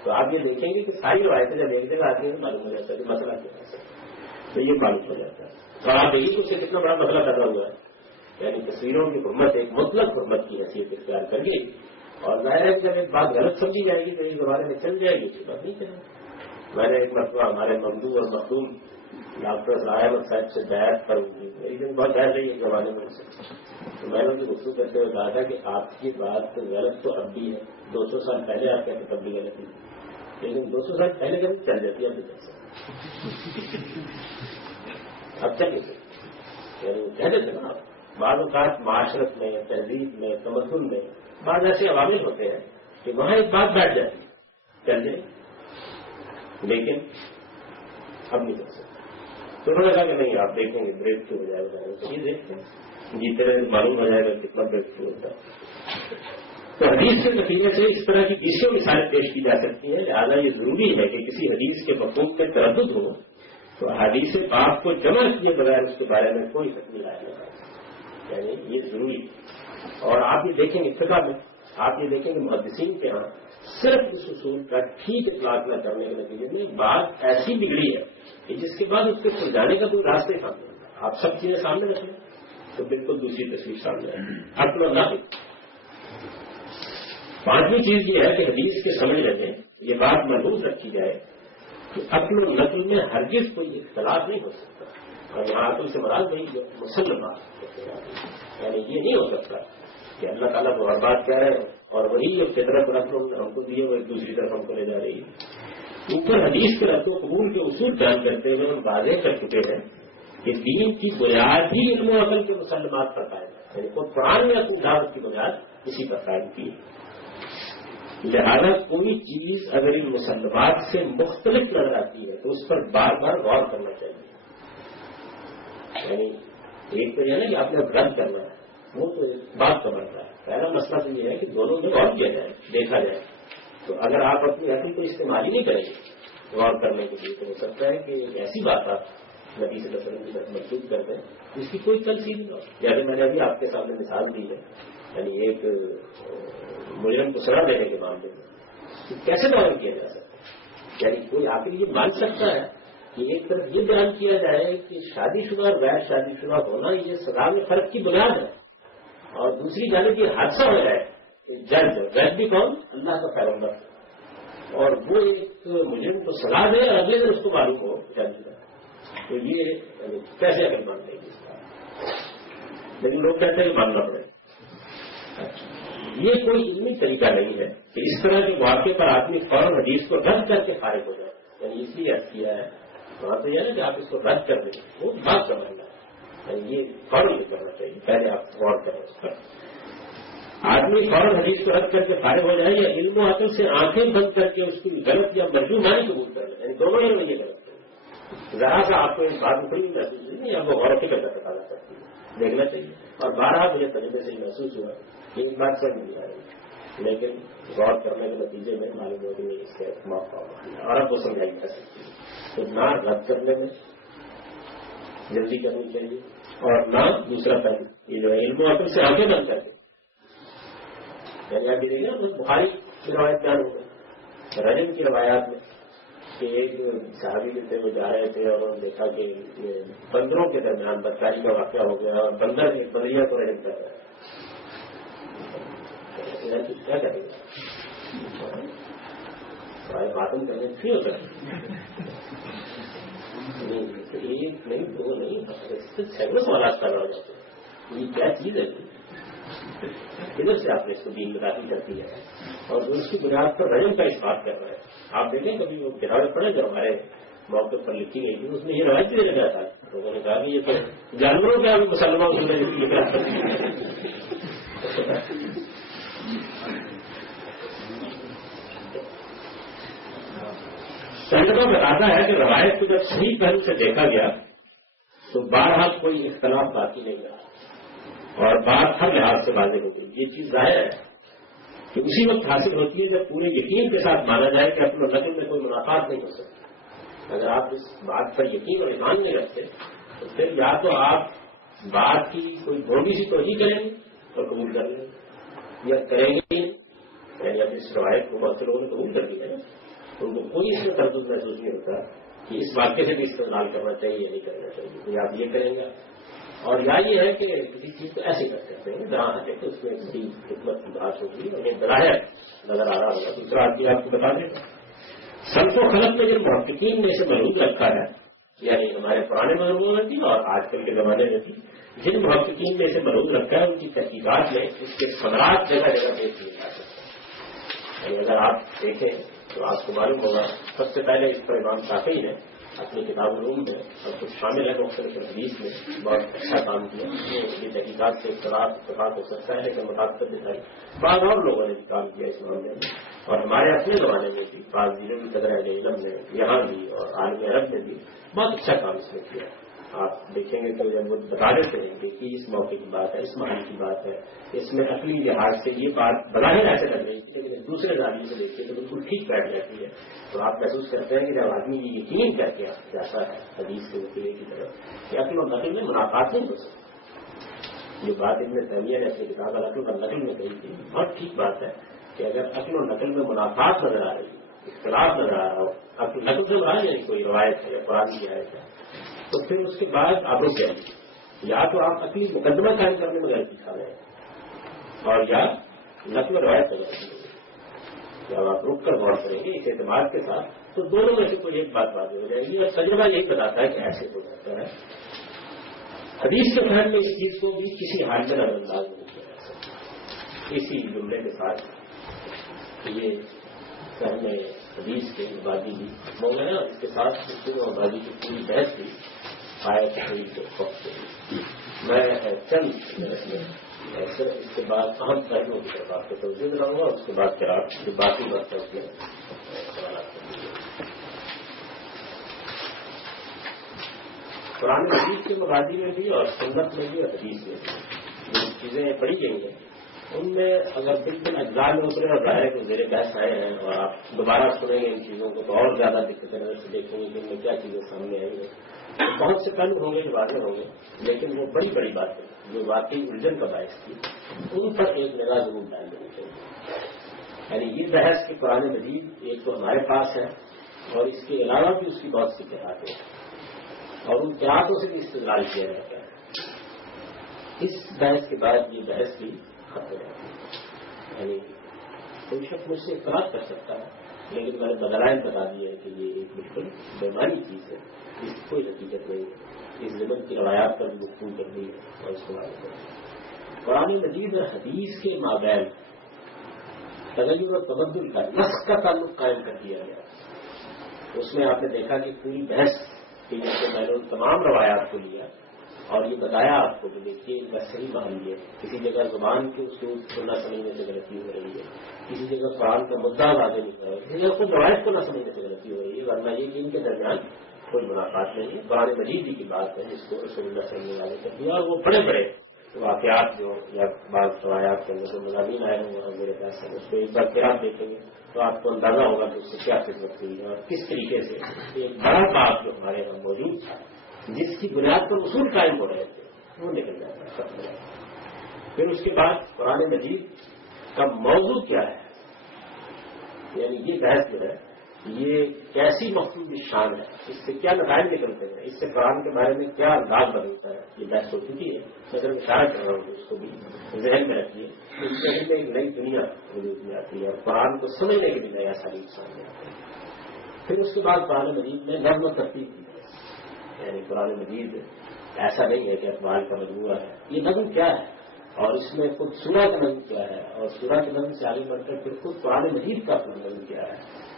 تو آپ یہ دیکھیں گے کہ ساری روایتیں جب ایک جگہ آتی ہیں تو معلوم ہو جاتا ہے کہ مسئلہ کیا ہے، تو یہ معلوم ہو جاتا ہے. تو آپ دیکھیے کہ اس سے کتنا بڑا مسئلہ پیدا ہوا ہے. یعنی تصویروں کی حرمت ایک مطلق حرمت کی حیثیت اختیار کر گئی، اور ظاہر ہے کہ جب ایک بات غلط سمجھی جائے گی تو ایک زمانے میں چل جائے گی، اس کی بات نہیں چلے. میں نے ایک مرتبہ ہمارے ممدوح اور مخدوم ڈاکٹر ضیاء احمد صاحب سے بیعت پر میری دن بہت بحث رہی ہے زمانے میں سے، تو میں نے گفتگو کرتے ہوئے کہا تھا کہ آپ کی بات غلط تو اب بھی ہے، 200 سال پہلے آپ کہتے تب بھی غلط تھی، لیکن 200 سال پہلے کبھی چل جاتی ہے اب بھی چل سکتی، اب چل نہیں سکتی، یعنی کہتے تھے نا بعض اوقات معاشرت میں، تہذیب میں، تمدن میں بعض ایسے عوامل ہوتے ہیں کہ وہاں ایک بات بیٹھ جاتی ہے چل جائے، لیکن اب نہیں کر سکتے۔ تو انہوں نے کہا کہ نہیں آپ دیکھیں گے بریک تھرو ہو جائے گا، تو یہ دیکھتے ہیں جیتے معلوم ہو جائے گا کتنا بریک تھرو ہوتا ہے۔ تو حدیث کے نتیجے سے اس طرح کی بیسوں مثالیں پیش کی جا سکتی ہیں، لہٰذا یہ ضروری ہے کہ کسی حدیث کے مفہوم میں تردد ہو تو حدیث پاک کو جمع کیے بغیر اس کے بارے میں کوئی حکم نہیں لایا جاتا، یعنی یہ ضروری ہے۔ اور آپ یہ دیکھیں گے فقہ میں، آپ یہ دیکھیں گے محدثین کے ہاں صرف اس اصول کا ٹھیک اطلاق نہ کرنے کے نتیجے میں بات ایسی بگڑی ہے کہ جس کے بعد اس کے سلجھانے کا کوئی راستہ ہی سامنے نہیں۔ آپ سب چیزیں سامنے رکھیں تو بالکل دوسری تصویر سامنے آئے گی۔ عقل و نقل۔ پانچویں چیز یہ ہے کہ حدیث کے سمجھنے میں یہ بات محفوظ رکھی جائے کہ عقل و نقل میں ہرگز کوئی اختلاف نہیں ہو سکتا، اور یہاں عقل سے مراد وہی مسلمات، یعنی یہ نہیں ہو سکتا کہ اللہ تعالیٰ کو ہر بات کہہ رہے ہیں اور وہی فطرت رقم ہم کو دیے وہ ایک دوسری طرف ہم کو لے جا رہی ہے۔ اوپر حدیث کے رد و قبول کے اصول بیان کرتے ہوئے ہم واضح کر چکے ہیں کہ دین کی بنیاد ہی علم و عقل کے مسلمات پر قائم ہے، یعنی قرآن نے اپنی دعوت کی بنیاد اسی پر قائم کی ہے۔ لہذا کوئی چیز اگر ان مسلمات سے مختلف نظر آتی ہے تو اس پر بار بار غور کرنا چاہیے، یعنی ایک تو یہ ہے کہ آپ نے رد کرنا ہے، وہ تو بات کا مسئلہ ہے۔ پہلا مسئلہ تو یہ ہے کہ دونوں میں غور کیا جائے، دیکھا جائے، تو اگر آپ اپنی عقل کو استعمال ہی نہیں کریں گے غور کرنے کے لیے تو ہو سکتا ہے کہ ایک ایسی بات آپ نبی صلی اللہ علیہ وسلم کی طرف منسوخ کر دیں جس کی کوئی تنصیب نہ ہو۔ جیسے میں نے ابھی آپ کے سامنے مثال دی ہے، یعنی ایک مجرم کو سزا دینے کے معاملے میں کیسے بیان کیا جا سکتا ہے، یعنی کوئی آخر یہ مان سکتا ہے کہ ایک طرف یہ بیان کیا جائے کہ شادی شدہ اور غیر شادی شدہ ہونا یہ سزا میں فرق کی بنیاد ہے، اور دوسری جانب یہ حادثہ ہو جائے کہ جج بھی کون؟ اللہ کا پیغمبر، اور وہ ایک مجرم کو سزا دے اور اگلے دن اس کو معلوم ہو جج کا، تو یہ کیسے اگر مان لیں گے اس کا؟ لیکن لوگ کہتے ہیں ماننا پڑے۔ یہ کوئی علمی طریقہ نہیں ہے کہ اس طرح کے واقعے پر آدمی فوراً حدیث کو رد کر کے فارغ ہو جائے، یعنی اس لیے عرض کیا ہے وہاں تو یہ ہے کہ آپ اس کو رد کر دیں، وہ بات سمجھنا ہے، یعنی یہ فوراً کرنا چاہیے، پہلے آپ غور کریں اس پر۔ آدمی فوراً حدیث کو رد کر کے فارغ ہو جائے یا علم و عقل سے آنکھیں بند کر کے اس کی غلط یا مرجوع معنی قبول کر لیں، یعنی دونوں ہی یہ غلط ہے۔ ذرا سا آپ کو اس بات میں بڑی محسوس ہوئی نہیں، آپ کو غور و فکر کا تقاضا کرتی ہے، دیکھنا چاہیے، اور بارہ مجھے تجربے سے محسوس ہوا کہ ایک بات سمجھ نہیں آ رہی، لیکن غور کرنے کے نتیجے میں معلوم ہو کہ نہیں اس کا موقع ہوا اور اب وہ سمجھائی جا سکتی ہے۔ تو نہ رد کرنے میں جلدی کرنی چاہیے، اور نہ دوسرا پہلو یہ جو ہے علم و عقل سے آگے بند کر کے، یعنی آپ یہ دیکھیں بخاری کی روایت بیان ہو گئی رجم کی روایات میں کہ ایک صحابی جو تھے وہ جا رہے تھے اور انہوں نے دیکھا کہ بندروں کے درمیان بدکاری کا واقعہ ہو گیا اور بندر بندریہ کو رجم کر رہا ہے، کیا کریں گے؟ ماتم کرنے کیوں ہوتا ہے؟ ایک نہیں، دو نہیں، سینکڑوں سوالات پیدا ہو جاتے ہیں، یہ کیا چیز ہے؟ ادھر سے آپ نے اس کو دین میں داخل کر دیا ہے اور اس کی بنیاد پر رجم کا اس بات کر رہے ہیں۔ آپ دیکھیں کبھی وہ کتابیں پڑھیں جو ہمارے موقع پر لکھی گئی تھی، اس میں یہ روایت بھی لگا تھا، لوگوں نے کہا کہ یہ تو جانوروں کا بھی مسلمان سے لکھا تھا۔ سنگتوں میں بتاتا ہے کہ روایت کو جب صحیح پہلو سے دیکھا گیا تو بہرحال کوئی اختلاف باقی نہیں رہا اور بات ہر لحاظ سے واضح ہو گئی۔ یہ چیز ظاہر ہے کہ اسی وقت حاصل ہوتی ہے جب پورے یقین کے ساتھ مانا جائے کہ اپنے نقل میں کوئی منافعات نہیں ہو سکتا۔ اگر آپ اس بات پر یقین اور ایمان نہیں رکھتے تو پھر یا تو آپ بات کی کوئی بھولی سی توجہ کریں گے اور قبول کر لیں گے، یا کریں گے یعنی اب اس روایت کو بہت سے لوگوں نے قبول کر دیا ہے، ان کو کوئی اس میں تردد محسوس نہیں ہوتا کہ اس واقعے سے بھی استعمال کرنا چاہیے یا نہیں کرنا چاہیے، تو آپ یہ کریں گے۔ اور یا یہ ہے کہ کسی چیز کو ایسے کر سکتے ہیں جہاں ہٹے تو اس میں بڑی خدمت کی بات ہوگی اور یہ ظاہر نظر آ رہا ہوگا۔ دوسرا آدمی آپ کو بتا دیں سلف و خلق میں جن محققین نے اسے محروم رکھا ہے یعنی ہمارے پرانے بزرگوں میں تھی اور آج کل کے زمانے میں تھی. جن محققین میں اسے ملوث رکھا ہے ان کی تحقیقات میں اس کے ثمرات جگہ جگہ پیش کیے جا سکتے ہیں. یعنی اگر آپ دیکھیں تو آپ کو معلوم ہوگا سب سے پہلے اس پر امام شافعی نے اپنی کتاب علوم میں اور کچھ شامل ہے مختلف حدیث میں بہت اچھا کام کیا. یہ تحقیقات سے اتفاق ہو سکتا ہے لیکن مطابقت دکھائی بعض اور لوگوں نے بھی کام کیا اس معاملے میں. اور ہمارے اپنے زمانے میں بھی بعض ضلع کی قدر علم نے یہاں بھی اور عالم عرب میں بھی بہت اچھا کام اس نے کیا. آپ دیکھیں گے تو جب وہ بتا دیتے ہیں کہ اس موقع کی بات ہے, اس محل کی بات ہے, اس میں عقلی لحاظ سے یہ بات بظاہر ایسے لگ رہی تھی لیکن دوسرے زاویے سے دیکھتے تو بالکل ٹھیک بیٹھ جاتی ہے. تو آپ محسوس کرتے ہیں کہ جب آدمی یہ یقین کر کے جاتا ہے حدیث کے وسیلے کی طرف کہ عقل و نقل میں منافعات نہیں ہو سکتی. یہ بات ابن تیمیہ نے اپنی کتاب عقل و نقل میں کہی تھی, بہت ٹھیک بات ہے کہ اگر عقل و نقل میں منافعات نظر آ رہی ہے, اختلاف نظر آ رہا ہو, عقل نقل سے مراد یعنی کوئی روایت ہے یا قرآن کی آیت ہے, تو پھر اس کے بعد آپ رک جائیں گے. یا تو آپ اپنی مقدمہ قائم کرنے میں غلطی کھا رہے ہیں اور یا نقل روایت میں غلطی. جب آپ رک کر غور کریں گے اس اعتماد کے ساتھ تو دونوں میں سے کوئی ایک بات واضح ہو جائے گی. اور تجربہ یہی بتاتا ہے کہ ایسے ہو جاتا ہے. حدیث کے فہم میں اس چیز کو بھی کسی حال میں نظر انداز نہیں کیا جا سکتا. اسی جملے کے ساتھ یہ فہم حدیث کے مبادی بھی ہو گئے اور اس کے ساتھ مبادی کی پوری بحث بھی آیت کے وقت میں چند اس کے بعد اہم پہلوؤں کی طرف آپ کو توجہ دلاؤں گا اور اس کے بعد پھر آپ جو باقی وقت ہے اس میں سوالات کریں گے. قرآن حدیث کے مبادی میں بھی اور سنت میں بھی اور حدیث میں بھی جو چیزیں پڑھی گئی ہیں ان میں اگر بالکل اجزاء میں اترے اور ظاہر کو زیر بحث آئے ہیں اور آپ دوبارہ سنیں گے ان چیزوں کو تو اور زیادہ دقت نظر سے دیکھیں گے کہ ان میں کیا چیزیں سامنے آئی ہیں. بہت سے پہلو ہوں گے جو واضح ہوں گے لیکن وہ بڑی بڑی باتیں جو واقعی الجھن کا باعث تھی ان پر ایک نگاہ ضرور ڈال دینی چاہیے. یعنی یہ بحث کہ قرآن مجید ایک تو ہمارے پاس ہے اور اس کے علاوہ بھی اس کی بہت سی قراءتیں ہیں اور ان قراءتوں سے بھی استدلال کیا جاتا ہے. اس بحث کے بعد یہ بحث بھی ختم ہو جاتی ہے. یعنی کوئی شخص مجھ سے اختلاف کر سکتا ہے لیکن میں نے بدلائن بتا دیا ہے کہ یہ ایک بالکل بیماری چیز ہے, اس کی کوئی حقیقت نہیں. اس زمن کی روایات پر بھی گفتگو کر دی ہے اور اس کو معلوم کر قرآن مجید اور حدیث کے مابین تغیر اور تبدل کا نسخ کا تعلق قائم کر دیا گیا. اس میں آپ نے دیکھا کہ پوری بحث کہ جس سے میں نے تمام روایات کو لیا اور یہ بتایا آپ کو کہ دیکھیے ان کا صحیح محل یہ کسی جگہ زبان کے اصول کو نہ سمجھنے سے غلطی ہو رہی ہے, کسی جگہ قرآن کا مدعا واضح نہیں ہو رہا ہے, کسی جگہ خود روایت کو نہ سمجھنے سے غلطی ہو رہی ہے. ورنہ یہ کہ ان کے درمیان کوئی منافعات نہیں ہے. قرآن مجید ہی کی بات ہے جس کو رسول اللہ صلی اللہ علیہ وسلم کر دیا اور وہ بڑے بڑے واقعات جو یا بعض روایات کے اندر جو مضامین آئے ہوں اور میرے پاس اس کو ایک بار پھر آپ دیکھیں گے تو آپ کو اندازہ ہوگا کہ اس سے کیا خدمت ہوئی ہے اور کس طریقے سے ایک بڑا بات جو ہمارے یہاں موجود تھا جس کی بنیاد پر اصول قائم ہو رہے تھے وہ نکل جاتا ہے, ختم ہو جاتا ہے. پھر اس کے بعد قرآن مجید کا موضوع کیا ہے, یعنی یہ بحث جو ہے یہ کیسی مخصوص شان ہے, اس سے کیا نتائج نکلتے ہیں, اس سے قرآن کے بارے میں کیا انداز بدلتا ہے, یہ بحث ہو چکی ہے. میں صرف اشارہ کر رہا ہوں کہ اس کو بھی ذہن میں رکھیے. اس ذہن میں ایک نئی دنیا وجود میں آتی ہے اور قرآن کو سمجھنے کے بھی نیا سلیق سامنے آتا ہے. پھر اس کے بعد قرآن مجید میں نظم و ترتیب کی ہے. یعنی قرآن مجید ایسا نہیں ہے کہ اقبال کا مجموعہ ہے, یہ نظم کیا ہے اور اس میں خود سورہ کا نظم کیا ہے اور سورہ کے نظم سے آگے بڑھ کر پھر خود قرآن مجید کا خود نظم کیا ہے.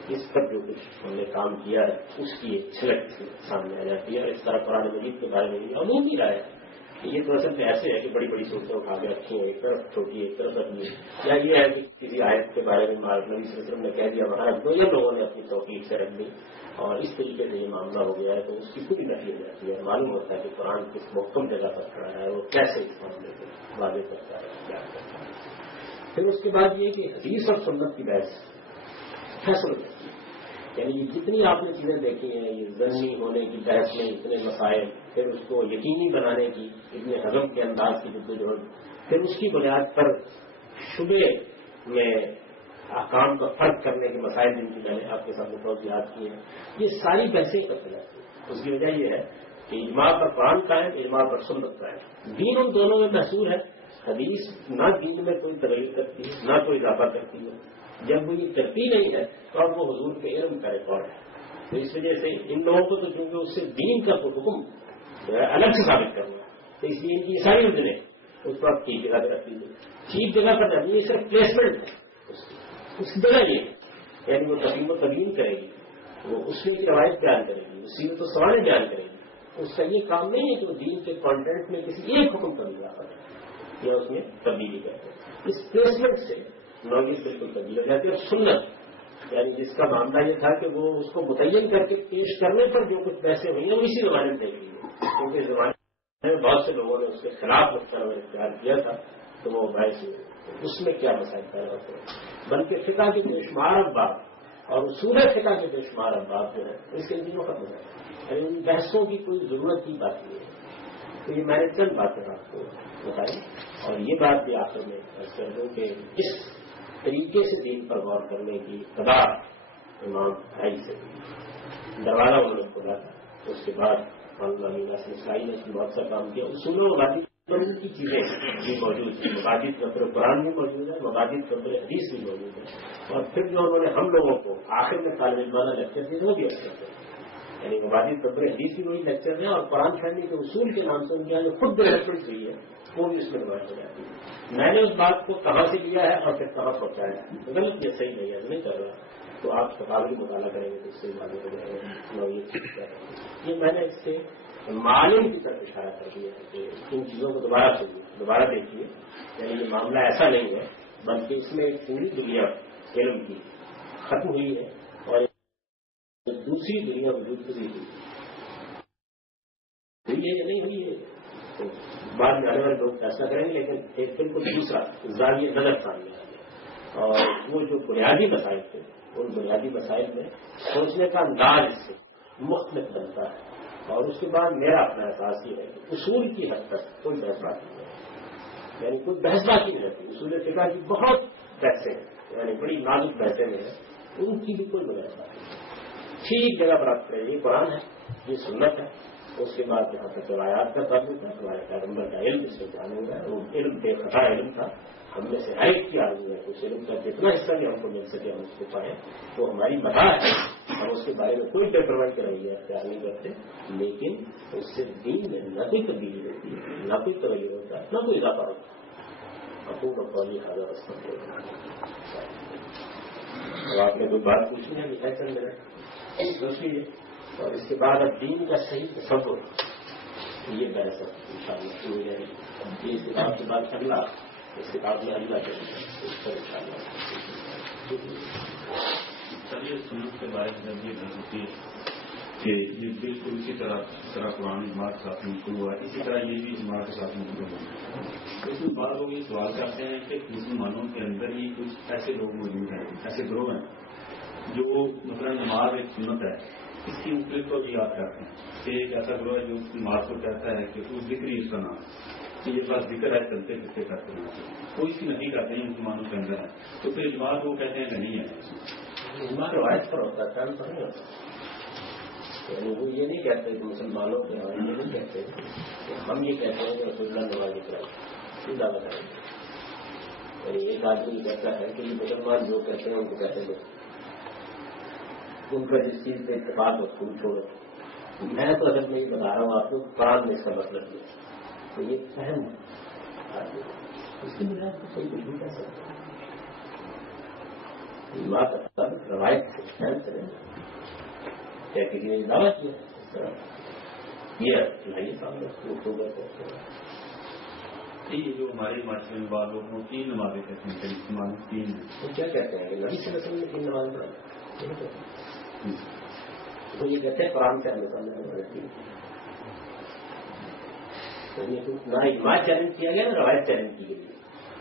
اس پر جو کچھ ہم نے کام کیا ہے اس کی ایک چھلک سامنے آ جاتی ہے. اور اس طرح قرآن مجید کے بارے میں بھی عمومی رائے ہے کہ یہ تو اصل میں ایسے ہے کہ بڑی بڑی صورتیں اٹھا کے رکھی ہیں, ایک طرف چھوٹی ایک طرف رکھنی ہے, یا یہ ہے کہ کسی آیت کے بارے میں نبی صلی اللہ علیہ وسلم نے کہہ دیا وہاں رکھ دو, یا لوگوں نے اپنی توقیق سے رکھ دی اور اس طریقے سے یہ معاملہ ہو گیا ہے تو اس کی پوری نفی ہو جاتی ہے. معلوم ہوتا ہے کہ قرآن کس محکم جگہ پر کھڑا ہے, وہ کیسے اس معاملے کو واضح کرتا ہے, کیا کرتا ہے. پھر اس کے بعد یہ کہ حدیث اور سنت کی بحث فیصلہ کرتی ہے. یعنی یہ جتنی آپ نے چیزیں دیکھی ہیں, یہ ضمنی ہونے کی بحث میں اتنے مسائل, پھر اس کو یقینی بنانے کی اتنے ہضم کے انداز کی جدوجہد, پھر اس کی بنیاد پر شبے میں احکام کا فرق کرنے کے مسائل جن کی میں نے آپ کے سامنے توضیحات کی ہیں, یہ ساری بحثیں کرتے جاتی ہیں. اس کی وجہ یہ ہے کہ اجماع پر قرآن قائم, اجماع پر سنت قائم. دین ان دونوں میں محصور ہے. حدیث نہ دین میں کوئی تغیر کرتی ہے نہ کوئی اضافہ کرتی ہے. جب وہ یہ کرتی نہیں ہے تو اب وہ حضور کے علم کا ریکارڈ ہے. تو اس وجہ سے ان لوگوں کو تو چونکہ اس سے دین کا حکم الگ سے ثابت کرنا ہے، تو اس لیے ان کی ساری وجہیں اس پر ٹھیک جگہ پہ رکھ لیجیے، ٹھیک جگہ پر رکھ لیجیے، صرف پلیسمنٹ ہے اس جگہ یہ، یعنی وہ تقیم و تبیین کرے گی، وہ اس میں روایت بیان کرے گی، اس سیرت و سوال بیان کرے گی، اس کا یہ کام نہیں ہے کہ وہ دین کے کانٹینٹ میں کسی ایک حکم پر اضافہ کرے یا اس میں تبدیلی کرے۔ اس پلیسمنٹ سے نالج بالکل تبدیل ہو جاتی ہے۔ اور سنت یعنی جس کا معاملہ یہ تھا کہ وہ اس کو متعین کر کے پیش کرنے پر جو کچھ پیسے ہوئی ہیں وہ اسی زمانے میں طے کی ہے، کیونکہ اس زمانے میں بہت سے لوگوں نے اس کے خلاف رفتار اختیار کیا تھا، تو وہ باعث اس میں کیا مسائل پیدا ہوتے ہیں، بلکہ فقہ کے بے شمار ابواب اور اصول فقہ کے بے شمار ابواب جو ہے اس کے دنوں ختم ہو جائے، یعنی ان بحثوں کی کوئی ضرورت کی بات نہیں ہے۔ تو یہ میں نے چند باتیں آپ کو بتائی، اور یہ بات بھی آخر میں کر دوں کہ اس طریقے سے دین پر غور کرنے کی اقتدار امام بھائی سے دروازہ انہوں نے کھولا تھا، اس کے بعد اسلائی نے بہت سا کام کیا، اصولوں مبادی کی چیزیں بھی موجود ہیں، مبادی قبر قرآن بھی موجود ہے، مبادی قبر حدیث بھی موجود ہے، اور پھر جو انہوں نے ہم لوگوں کو آخر میں طالب علمانہ لیکچر دیے وہ بھی اچھا ہے، یعنی مبادی قبر حدیث بھی وہی لیکچر ہیں، اور قرآن فہمی کے اصول کے نام سے ان کی جو خود ڈیولپمنٹ ہوئی ہے وہ بھی اس میں روایت ہو جاتی ہے۔ میں نے اس بات کو کہاں سے لیا ہے اور پھر کہاں پہنچایا ہے، غلط یہ صحیح نہیں ہے، نہیں کر رہا، تو آپ تقابلی مطالعہ کریں گے تو اس سے معلوم ہو جائے گا یہ میں نے اس سے معلوم کی طرف اشارہ کر دیا ہے کہ ان چیزوں کو دوبارہ دیکھیے، یعنی یہ معاملہ ایسا نہیں ہے، بلکہ اس میں ایک پوری دنیا علم کی ختم ہوئی ہے اور دوسری دنیا وجود ہوئی ہے یا نہیں ہوئی ہے تو بعد میں آنے والے لوگ فیصلہ کریں گے، لیکن ایک بالکل دوسرا زاویہ نظر سامنے آ گیا، اور وہ جو بنیادی مسائل تھے ان بنیادی مسائل میں سوچنے کا انداز اس سے مختلف بنتا ہے، اور اس کے بعد میرا اپنا احساس یہ ہے کہ اصول کی حد تک کوئی بحث بات نہیں ہے، یعنی کوئی بحث بات ہی نہیں رہتی، اصول فقہ کی بہت بحثیں ہیں، یعنی بڑی نازک بحثیں ہیں، ان کی بھی کوئی بحث بات نہیں، ٹھیک جگہ پر آپ کریں، یہ قرآن ہے، یہ سنت ہے، اس کے بعد جہاں تک روایات کا تعلق ہے ہمارے پیغمبر کا علم اس سے جانوں گا، وہ علم بے خطا علم تھا، ہم میں سے ہر ایک کی آرزو ہے اس علم کا جتنا حصہ بھی ہم کو مل سکے ہم اس کو پڑھیں، تو ہماری مداح ہے، ہم اس کے بارے میں کوئی پیپرمنٹ رویہ اختیار نہیں کرتے، لیکن اس سے دین میں نہ کوئی تبدیلی ہوتی ہے، نہ کوئی تغیر ہوتا ہے، نہ کوئی اضافہ ہوتا ہے، اپور قومی حاضر رسم اب آپ نے کوئی بات پوچھنی ہے لکھا چل رہا دوسری ہے، اور اس کے بعد اب دین کا صحیح تصور یہ بحث انشاءاللہ شروع ہو جائے گی، یہ اس کتاب کے بعد اگلا اس کتاب میں اگلا کریں گے اس پر انشاءاللہ۔ چلیے سنت کے بارے میں یہ بات ہوتی ہے کہ یہ بالکل اسی طرح قرآن جماعت کے ساتھ منقول ہوا ہے، اسی طرح یہ بھی جماعت کے ساتھ منقول ہوا ہے۔ اس میں بعض لوگ یہ سوال کرتے ہیں کہ مسلمانوں کے اندر ہی کچھ ایسے لوگ موجود ہیں، ایسے گروہ ہیں جو مثلا نماز ایک سنت ہے، اس کی مختلف کو بھی یاد کرتے ہیں کہ ایک ایسا گروہ ہے جو نماز کو کہتا ہے کہ اس ذکر ہی اس کا نام کہ یہ بات ذکر ہے چلتے پھرتے کرتے ہیں، کوئی سی نہیں کرتے ہیں مسلمانوں کے اندر ہے، تو پھر اجماع وہ کہتے ہیں کہ نہیں ہے، اجماع روایت پر ہوتا ہے، کام پر نہیں ہوتا، یعنی وہ یہ نہیں کہتے کہ مسلمانوں کے یہ نہیں کہتے کہ ہم یہ کہتے ہیں کہ رسول اللہ نماز کرائی دعویٰ کریں گے، یعنی ایک آدمی کہتا ہے کہ یہ مسلمان جو کہتے ہیں ان کو کہتے ہیں ان کا جس چیز پہ اتفاق ہو تم چھوڑو، میں تو اصل میں یہ بتا رہا ہوں آپ کو قرآن میں اس کا مطلب یہ تو یہ فہم ہے، اس کی بنا پر کوئی کچھ نہیں کہہ سکتا، روایت سے فہم کریں کیا کسی نے دعویٰ کیا اس طرح یہ سامنے اکتوبر کو یہ جو ہمارے معاشرے میں بعض لوگ تین نمازیں کہتے ہیں کہ مسلمان تین ہیں، وہ کیا کہتے ہیں کہ نبی صلی اللہ علیہ وسلم نے تین نماز پڑھا، تو یہ کہتے ہیں قرآن سے نہ اجماع چیلنج کیا گیا نہ روایت چیلنج کی گئی،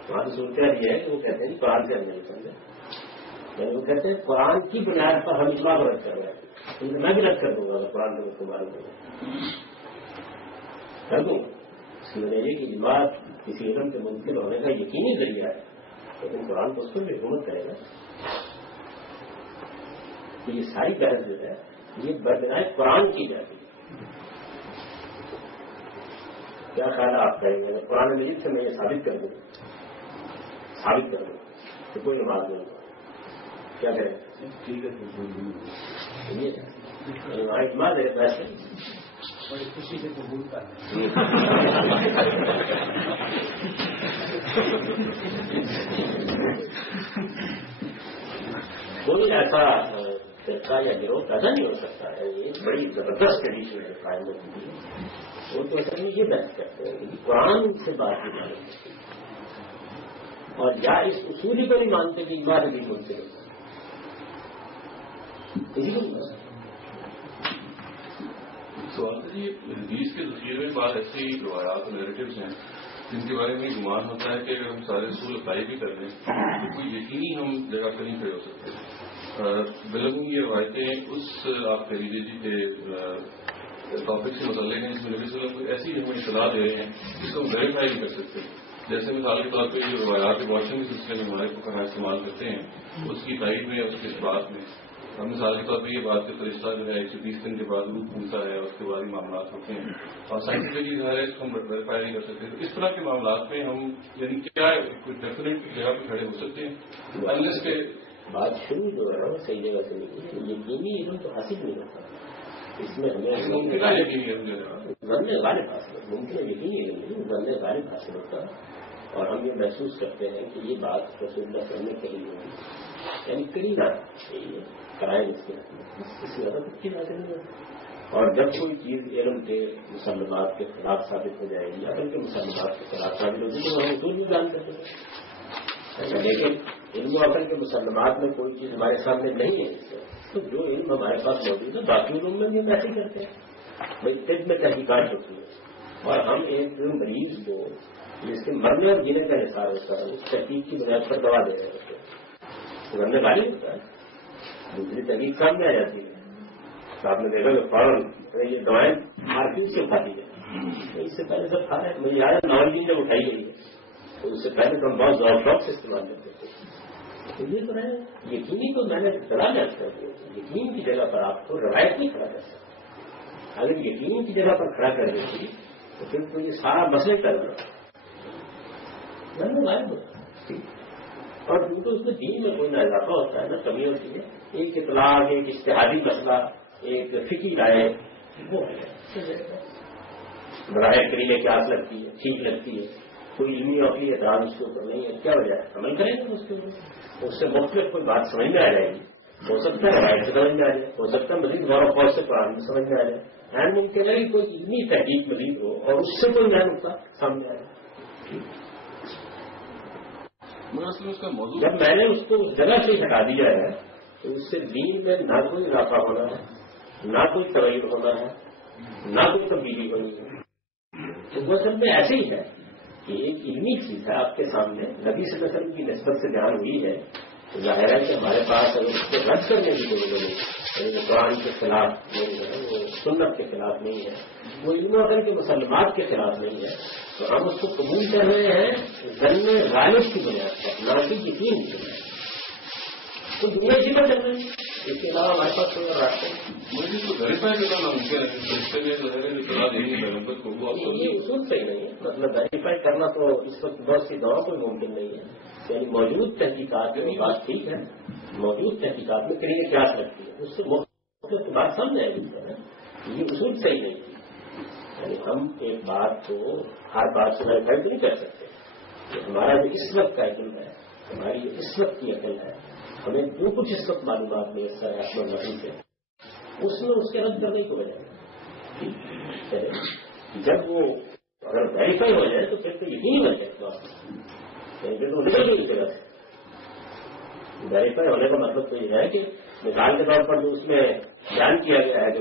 وہاں تو صورتحال یہ ہے کہ وہ کہتے ہیں قرآن سے ہم نہیں سمجھے، یعنی وہ کہتے ہیں قرآن کی بنیاد پر ہم اجماع کو رد کر رہے ہیں، میں بھی رد کر دوں گا اگر قرآن سے مجھ کو معلوم ہوگا کر دوں، اس کی وجہ یہ کہ اجماع کسی علم کے منتقل ہونے کا یقینی ذریعہ ہے، لیکن قرآن کو اس پر بھی حکومت کرے گا، تو یہ ساری بحث جو ہے یہ بجائے قرآن کی جاتی ہے، کیا خیال ہے آپ کہیں گے قرآن مجید سے میں یہ ثابت کر دوں تو کوئی نماز نہیں ہوگا، کیا کریں؟ ٹھیک ہے اجماع ہے ویسے بڑی خوشی سے قبول کر کوئی ایسا فرقہ یا گروہ پیدا نہیں ہو سکتا ہے. یہ بڑی زبردست ٹریڈیشن ہے قائم ہوتی ہے. وہ تو اصل میں یہ بحث کرتے ہیں کہ قرآن سے بات نہیں مانتے اور یا اس اصولی کو نہیں مانتے کہ اجماع نہیں ممکن ہوتا. اسی کو نہیں سوال جی حدیث کے ذخیرے میں بعض ایسی روایات اور نیریٹوز ہیں جن کے بارے میں گمان ہوتا ہے کہ اگر ہم سارے اصول اپلائی بھی کر لیں تو کوئی یقینی ہم جگہ پہ نہیں کھڑے ہو سکتے. بالعموم یہ روایتیں اس آپ کہہ لیجیے جی کہ ٹاپک سے متعلق ہیں جس میں نبی صلی اللہ علیہ وسلم کو ایسی ہمیں اطلاع دے رہے ہیں جس کو ہم ویریفائی نہیں کر سکتے. جیسے مثال کے طور پہ جو روایات واشنگ کے سلسلے میں ہمارے فقہاء استعمال کرتے ہیں اس کی تائید میں اس کے اس بات میں ہم مثال کے طور پہ یہ بات کہ فرشتہ جو ہے 120 دن کے بعد روح پھولتا ہے اور اس کے بعد ہی معاملات ہوتے ہیں اور سائنٹیفکلی جو ہے اس کو ہم ویریفائی نہیں کر سکتے. تو اس طرح کے معاملات میں ہم یعنی کیا کوئی ڈیفینیٹ جگہ پہ کھڑے ہو سکتے ہیں انلیس کے بات شروع جو ہے وہ صحیح جگہ سے نہیں ہے. یقینی علم تو حاصل نہیں ہوتا اس میں ہمیں ممکن ہے یقینی ذن غالب حاصل ممکن ہے. یقینی علم نہیں ذن غالب حاصل ہوتا ہے اور ہم یہ محسوس کرتے ہیں کہ یہ بات رسول اللہ صلی اللہ علیہ وسلم نے کہی ہوگی یعنی کرینا کرائم اس سے زیادہ کچھ چیز حاصل نہیں ہوتی. اور جب کوئی چیز علم کے مسلمات کے خلاف ثابت ہو جائے گی عقل کے مسلمات کے خلاف ثابت ہوگی تو ہم اصول بھی جان کرتے ہیں. لیکن علم و عقل کے مسلمات میں کوئی چیز ہمارے سامنے نہیں ہے تو جو علم ہمارے پاس موجود ہے باقی علوم میں بھی ہم ایسے کرتے ہیں. بھائی طب میں تحقیقات ہوتی ہے اور ہم ایک مریض کو جس کے مرنے اور جینے کا انحصار ہوتا ہے اس تحقیق کی بنیاد پر دوا دے رہے ہوتے ہیں. مرنے والی ہوتا ہے دوسری تحقیق سامنے آ جاتی ہے. آپ نے دیکھا کہ فوراً یہ دوائیں مارکیٹ سے اٹھاتی ہے. اس سے پہلے سب کھا رہے ہیں مجھے یاد ہے ناولگین جب اٹھائی گئی ہے تو اس سے پہلے تو ہم بہت زور شوق سے استعمال کرتے تھے. تو یہ تو ہے یقینی کو میں نے اطلاع جاتا ہے یقین کی جگہ پر آپ کو روایت نہیں کھڑا کر سکتا. اگر یقین کی جگہ پر کھڑا کر دیتی تو پھر تو یہ سارا مسئلہ کر رہا غائب ہوتا اور کیونکہ اس میں دین میں کوئی نہ اضافہ ہوتا ہے نہ کمی ہوتی ہے. ایک اطلاع ایک اشتہادی مسئلہ ایک فکی رائے وہ ہے براہ کرینے کی آس لگتی ہے ٹھیک لگتی ہے کوئی علمی عقلی اعتراض اس کے اوپر نہیں ہے. کیا وجہ ہے عمل کریں گے اس کے اوپر اس سے مختلف کوئی بات سمجھ میں آ جائے گی. ہو سکتا ہے روایت سے سمجھ میں آ جائے ہو سکتا ہے مزید غور و خوض سے قرآن میں سمجھ میں آ جائے. این ممکن ہے کہ کوئی علمی تحقیق مزید ہو اور اس سے کوئی نیا نقطہ سامنے آ جائے. جب میں نے اس کو اس جگہ سے ہٹا دیا ہے تو اس سے دین میں نہ کوئی اضافہ ہونا ہے نہ کوئی تغیر ہونا ہے نہ کوئی تبدیلی ہونی ہے. تو وہ اصل میں ایسے ہی ہے کہ ایک علمی چیز ہے آپ کے سامنے نبی صلی اللہ علیہ وسلم کی نسبت سے بیان ہوئی ہے تو ظاہر ہے کہ ہمارے پاس اگر اس کو رد کرنے کی ضرورت نہیں ہے قرآن کے خلاف نہیں ہے وہ سنت کے خلاف نہیں ہے وہ علم و عقل کے مسلمات کے خلاف نہیں ہے تو ہم اس کو قبول کر رہے ہیں ذن غالب کی بنیاد پر نہ کہ یقین کی بنیاد تو دنیا اسی پر چل رہی ہے. اس کے علاوہ ہمارے پاس کوئی راستہ مجھے تو ویریفائی کرنا ممکن ہے. یہ اصول صحیح نہیں ہے مطلب ویریفائی کرنا تو اس وقت بہت سی دوا کوئی ممکن نہیں ہے. یعنی موجود تحقیقات میں بات ٹھیک ہے موجود تحقیقات میں کہیں پیاس لگتی ہے اس سے مختلف بات سمجھ آئے گی. یہ اصول صحیح نہیں ہے. یعنی ہم ایک بات کو ہر بات سے ویریفائی تو نہیں کر سکتے. ہمارا جو اس وقت کا علم ہے ہماری جو اس وقت کی عقل ہے ہمیں جو کچھ اس وقت معلومات میسر ہے اپنے نبی سے اس میں اس کے رد کرنے کی وجہ جب وہ اگر ویریفائی ہو جائے تو پھر تو یقینی بن جائے گا. پھر تو نکل گئی جگہ سے. ویریفائی ہونے کا مطلب تو یہ ہے کہ مثال کے طور پر جو اس میں بیان کیا گیا ہے کہ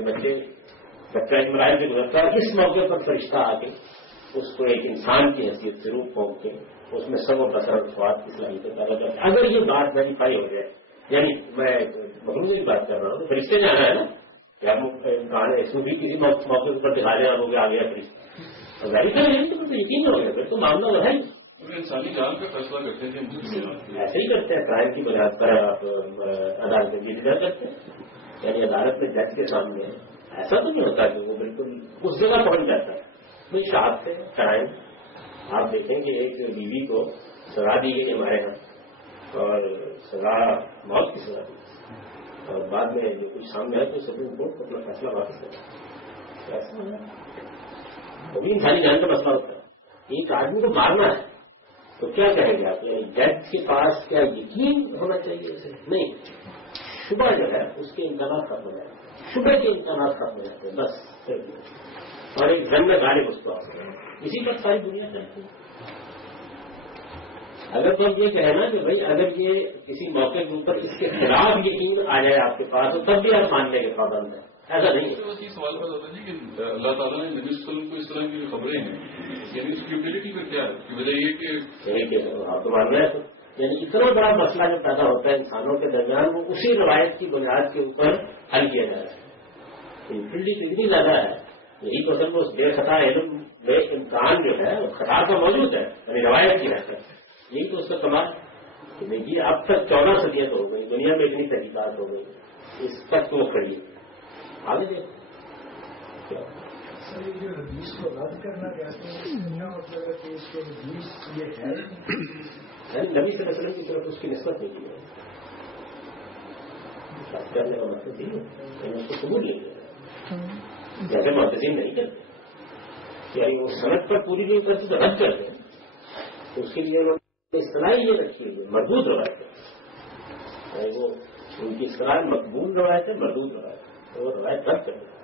بچہ ایک مراحل سے گزرتا ہے اس موقع پر فرشتہ آ کے اس کو ایک انسان کی حیثیت سے روح پھونک کے اس میں سب و بسر سواد کی صلاحیت پیدا کرتا ہے. اگر یہ بات ویریفائی ہو جائے یعنی میں بہت کی بات کر رہا ہوں تو فرشتے جانا ہے نا کہ ہم صوفی کسی موقع پر دکھا دیں ہو گیا آ گیا فرشتے ویریفائی نہیں تو یقین ہو گیا پھر تو معاملہ وہ ہے انسانی جان کا فیصلہ کرتے ہیں ایسے ہی کرتے ہیں کرائم کی بنیاد پر آپ عدالت میں جیت کرتے ہیں. یعنی عدالت میں جج کے سامنے ایسا تو نہیں ہوتا کہ وہ بالکل اس جگہ پہنچ جاتا ہے. کوئی شاپ ہے کرائم آپ دیکھیں کہ ایک بیوی کو سزا دی گئی ہمارے یہاں اور سزا موت کی سزا دی اور بعد میں جو کچھ سامنے آئے تو سپریم کورٹ کو اپنا فیصلہ واپس کرنا ایسا ہے. وہ بھی انسانی جان کا مسئلہ ہوتا ہے. ایک آدمی کو مارنا ہے تو کیا کہیں گے آپ؟ یعنی جج کے پاس کیا یقین ہونا چاہیے اسے؟ نہیں, شبہ جو ہے اس کے امکانات ختم ہو جائے, شبہ کے امکانات ختم ہو جاتے ہیں بس. اور ایک گن میں گاڑی اس کو اسی پر ساری دنیا چلتی ہے. اگر تو ہم یہ کہیں نا کہ بھائی اگر یہ کسی موقع کے اوپر اس کے خلاف یقین آ جائے آپ کے پاس تو تب بھی آپ ماننے کے پابند ہیں, ایسا نہیں ہے. سوال پیدا ہوتا ہے کہ اللہ تعالیٰ نے نبی صلی اللہ علیہ وسلم کو اس طرح کی خبریں ہیں, یعنی اسکیورٹی پر کیا ہے کی وجہ یہ کہ آپ تو مان رہے ہیں, یعنی اتنا بڑا مسئلہ جو پیدا ہوتا ہے انسانوں کے درمیان وہ اسی روایت کی بنیاد کے اوپر حل کیا جا رہا ہے. انفلٹی تو اتنی زیادہ ہے, یہی تو اصل میں اس بے خطا علم بے امکان جو ہے وہ خطا تو موجود ہے, یعنی روایت کی حیثیت. یہی تو اس کا کمال کہ یہ اب تک 14 صدیاں تو ہو گئی, دنیا میں اتنی تحقیقات ہو گئی, اس تک وہ کھڑی ہے. آگے دیکھو سر, یہ جو حدیث کو رد کرنا کہتے ہیں اس کا کیا مطلب ہے کہ اس کو حدیث یہ ہے نبی صلی اللہ علیہ وسلم کی طرف اس کی نسبت نہیں کی ہے. بات کرنے کا مطلب نہیں ہے, اس کو قبول نہیں کیا جیسے محدثین نہیں کرتے, یعنی وہ سند پر پوری نہیں کرتی تو رد کرتے ہیں. تو اس کے لیے انہوں نے اصطلاح یہ رکھی ہے مردود روایت ہے, وہ ان کی اصطلاح مقبول روایت ہے, مردود روایت ہے, وہ روایت رد کرتے ہیں.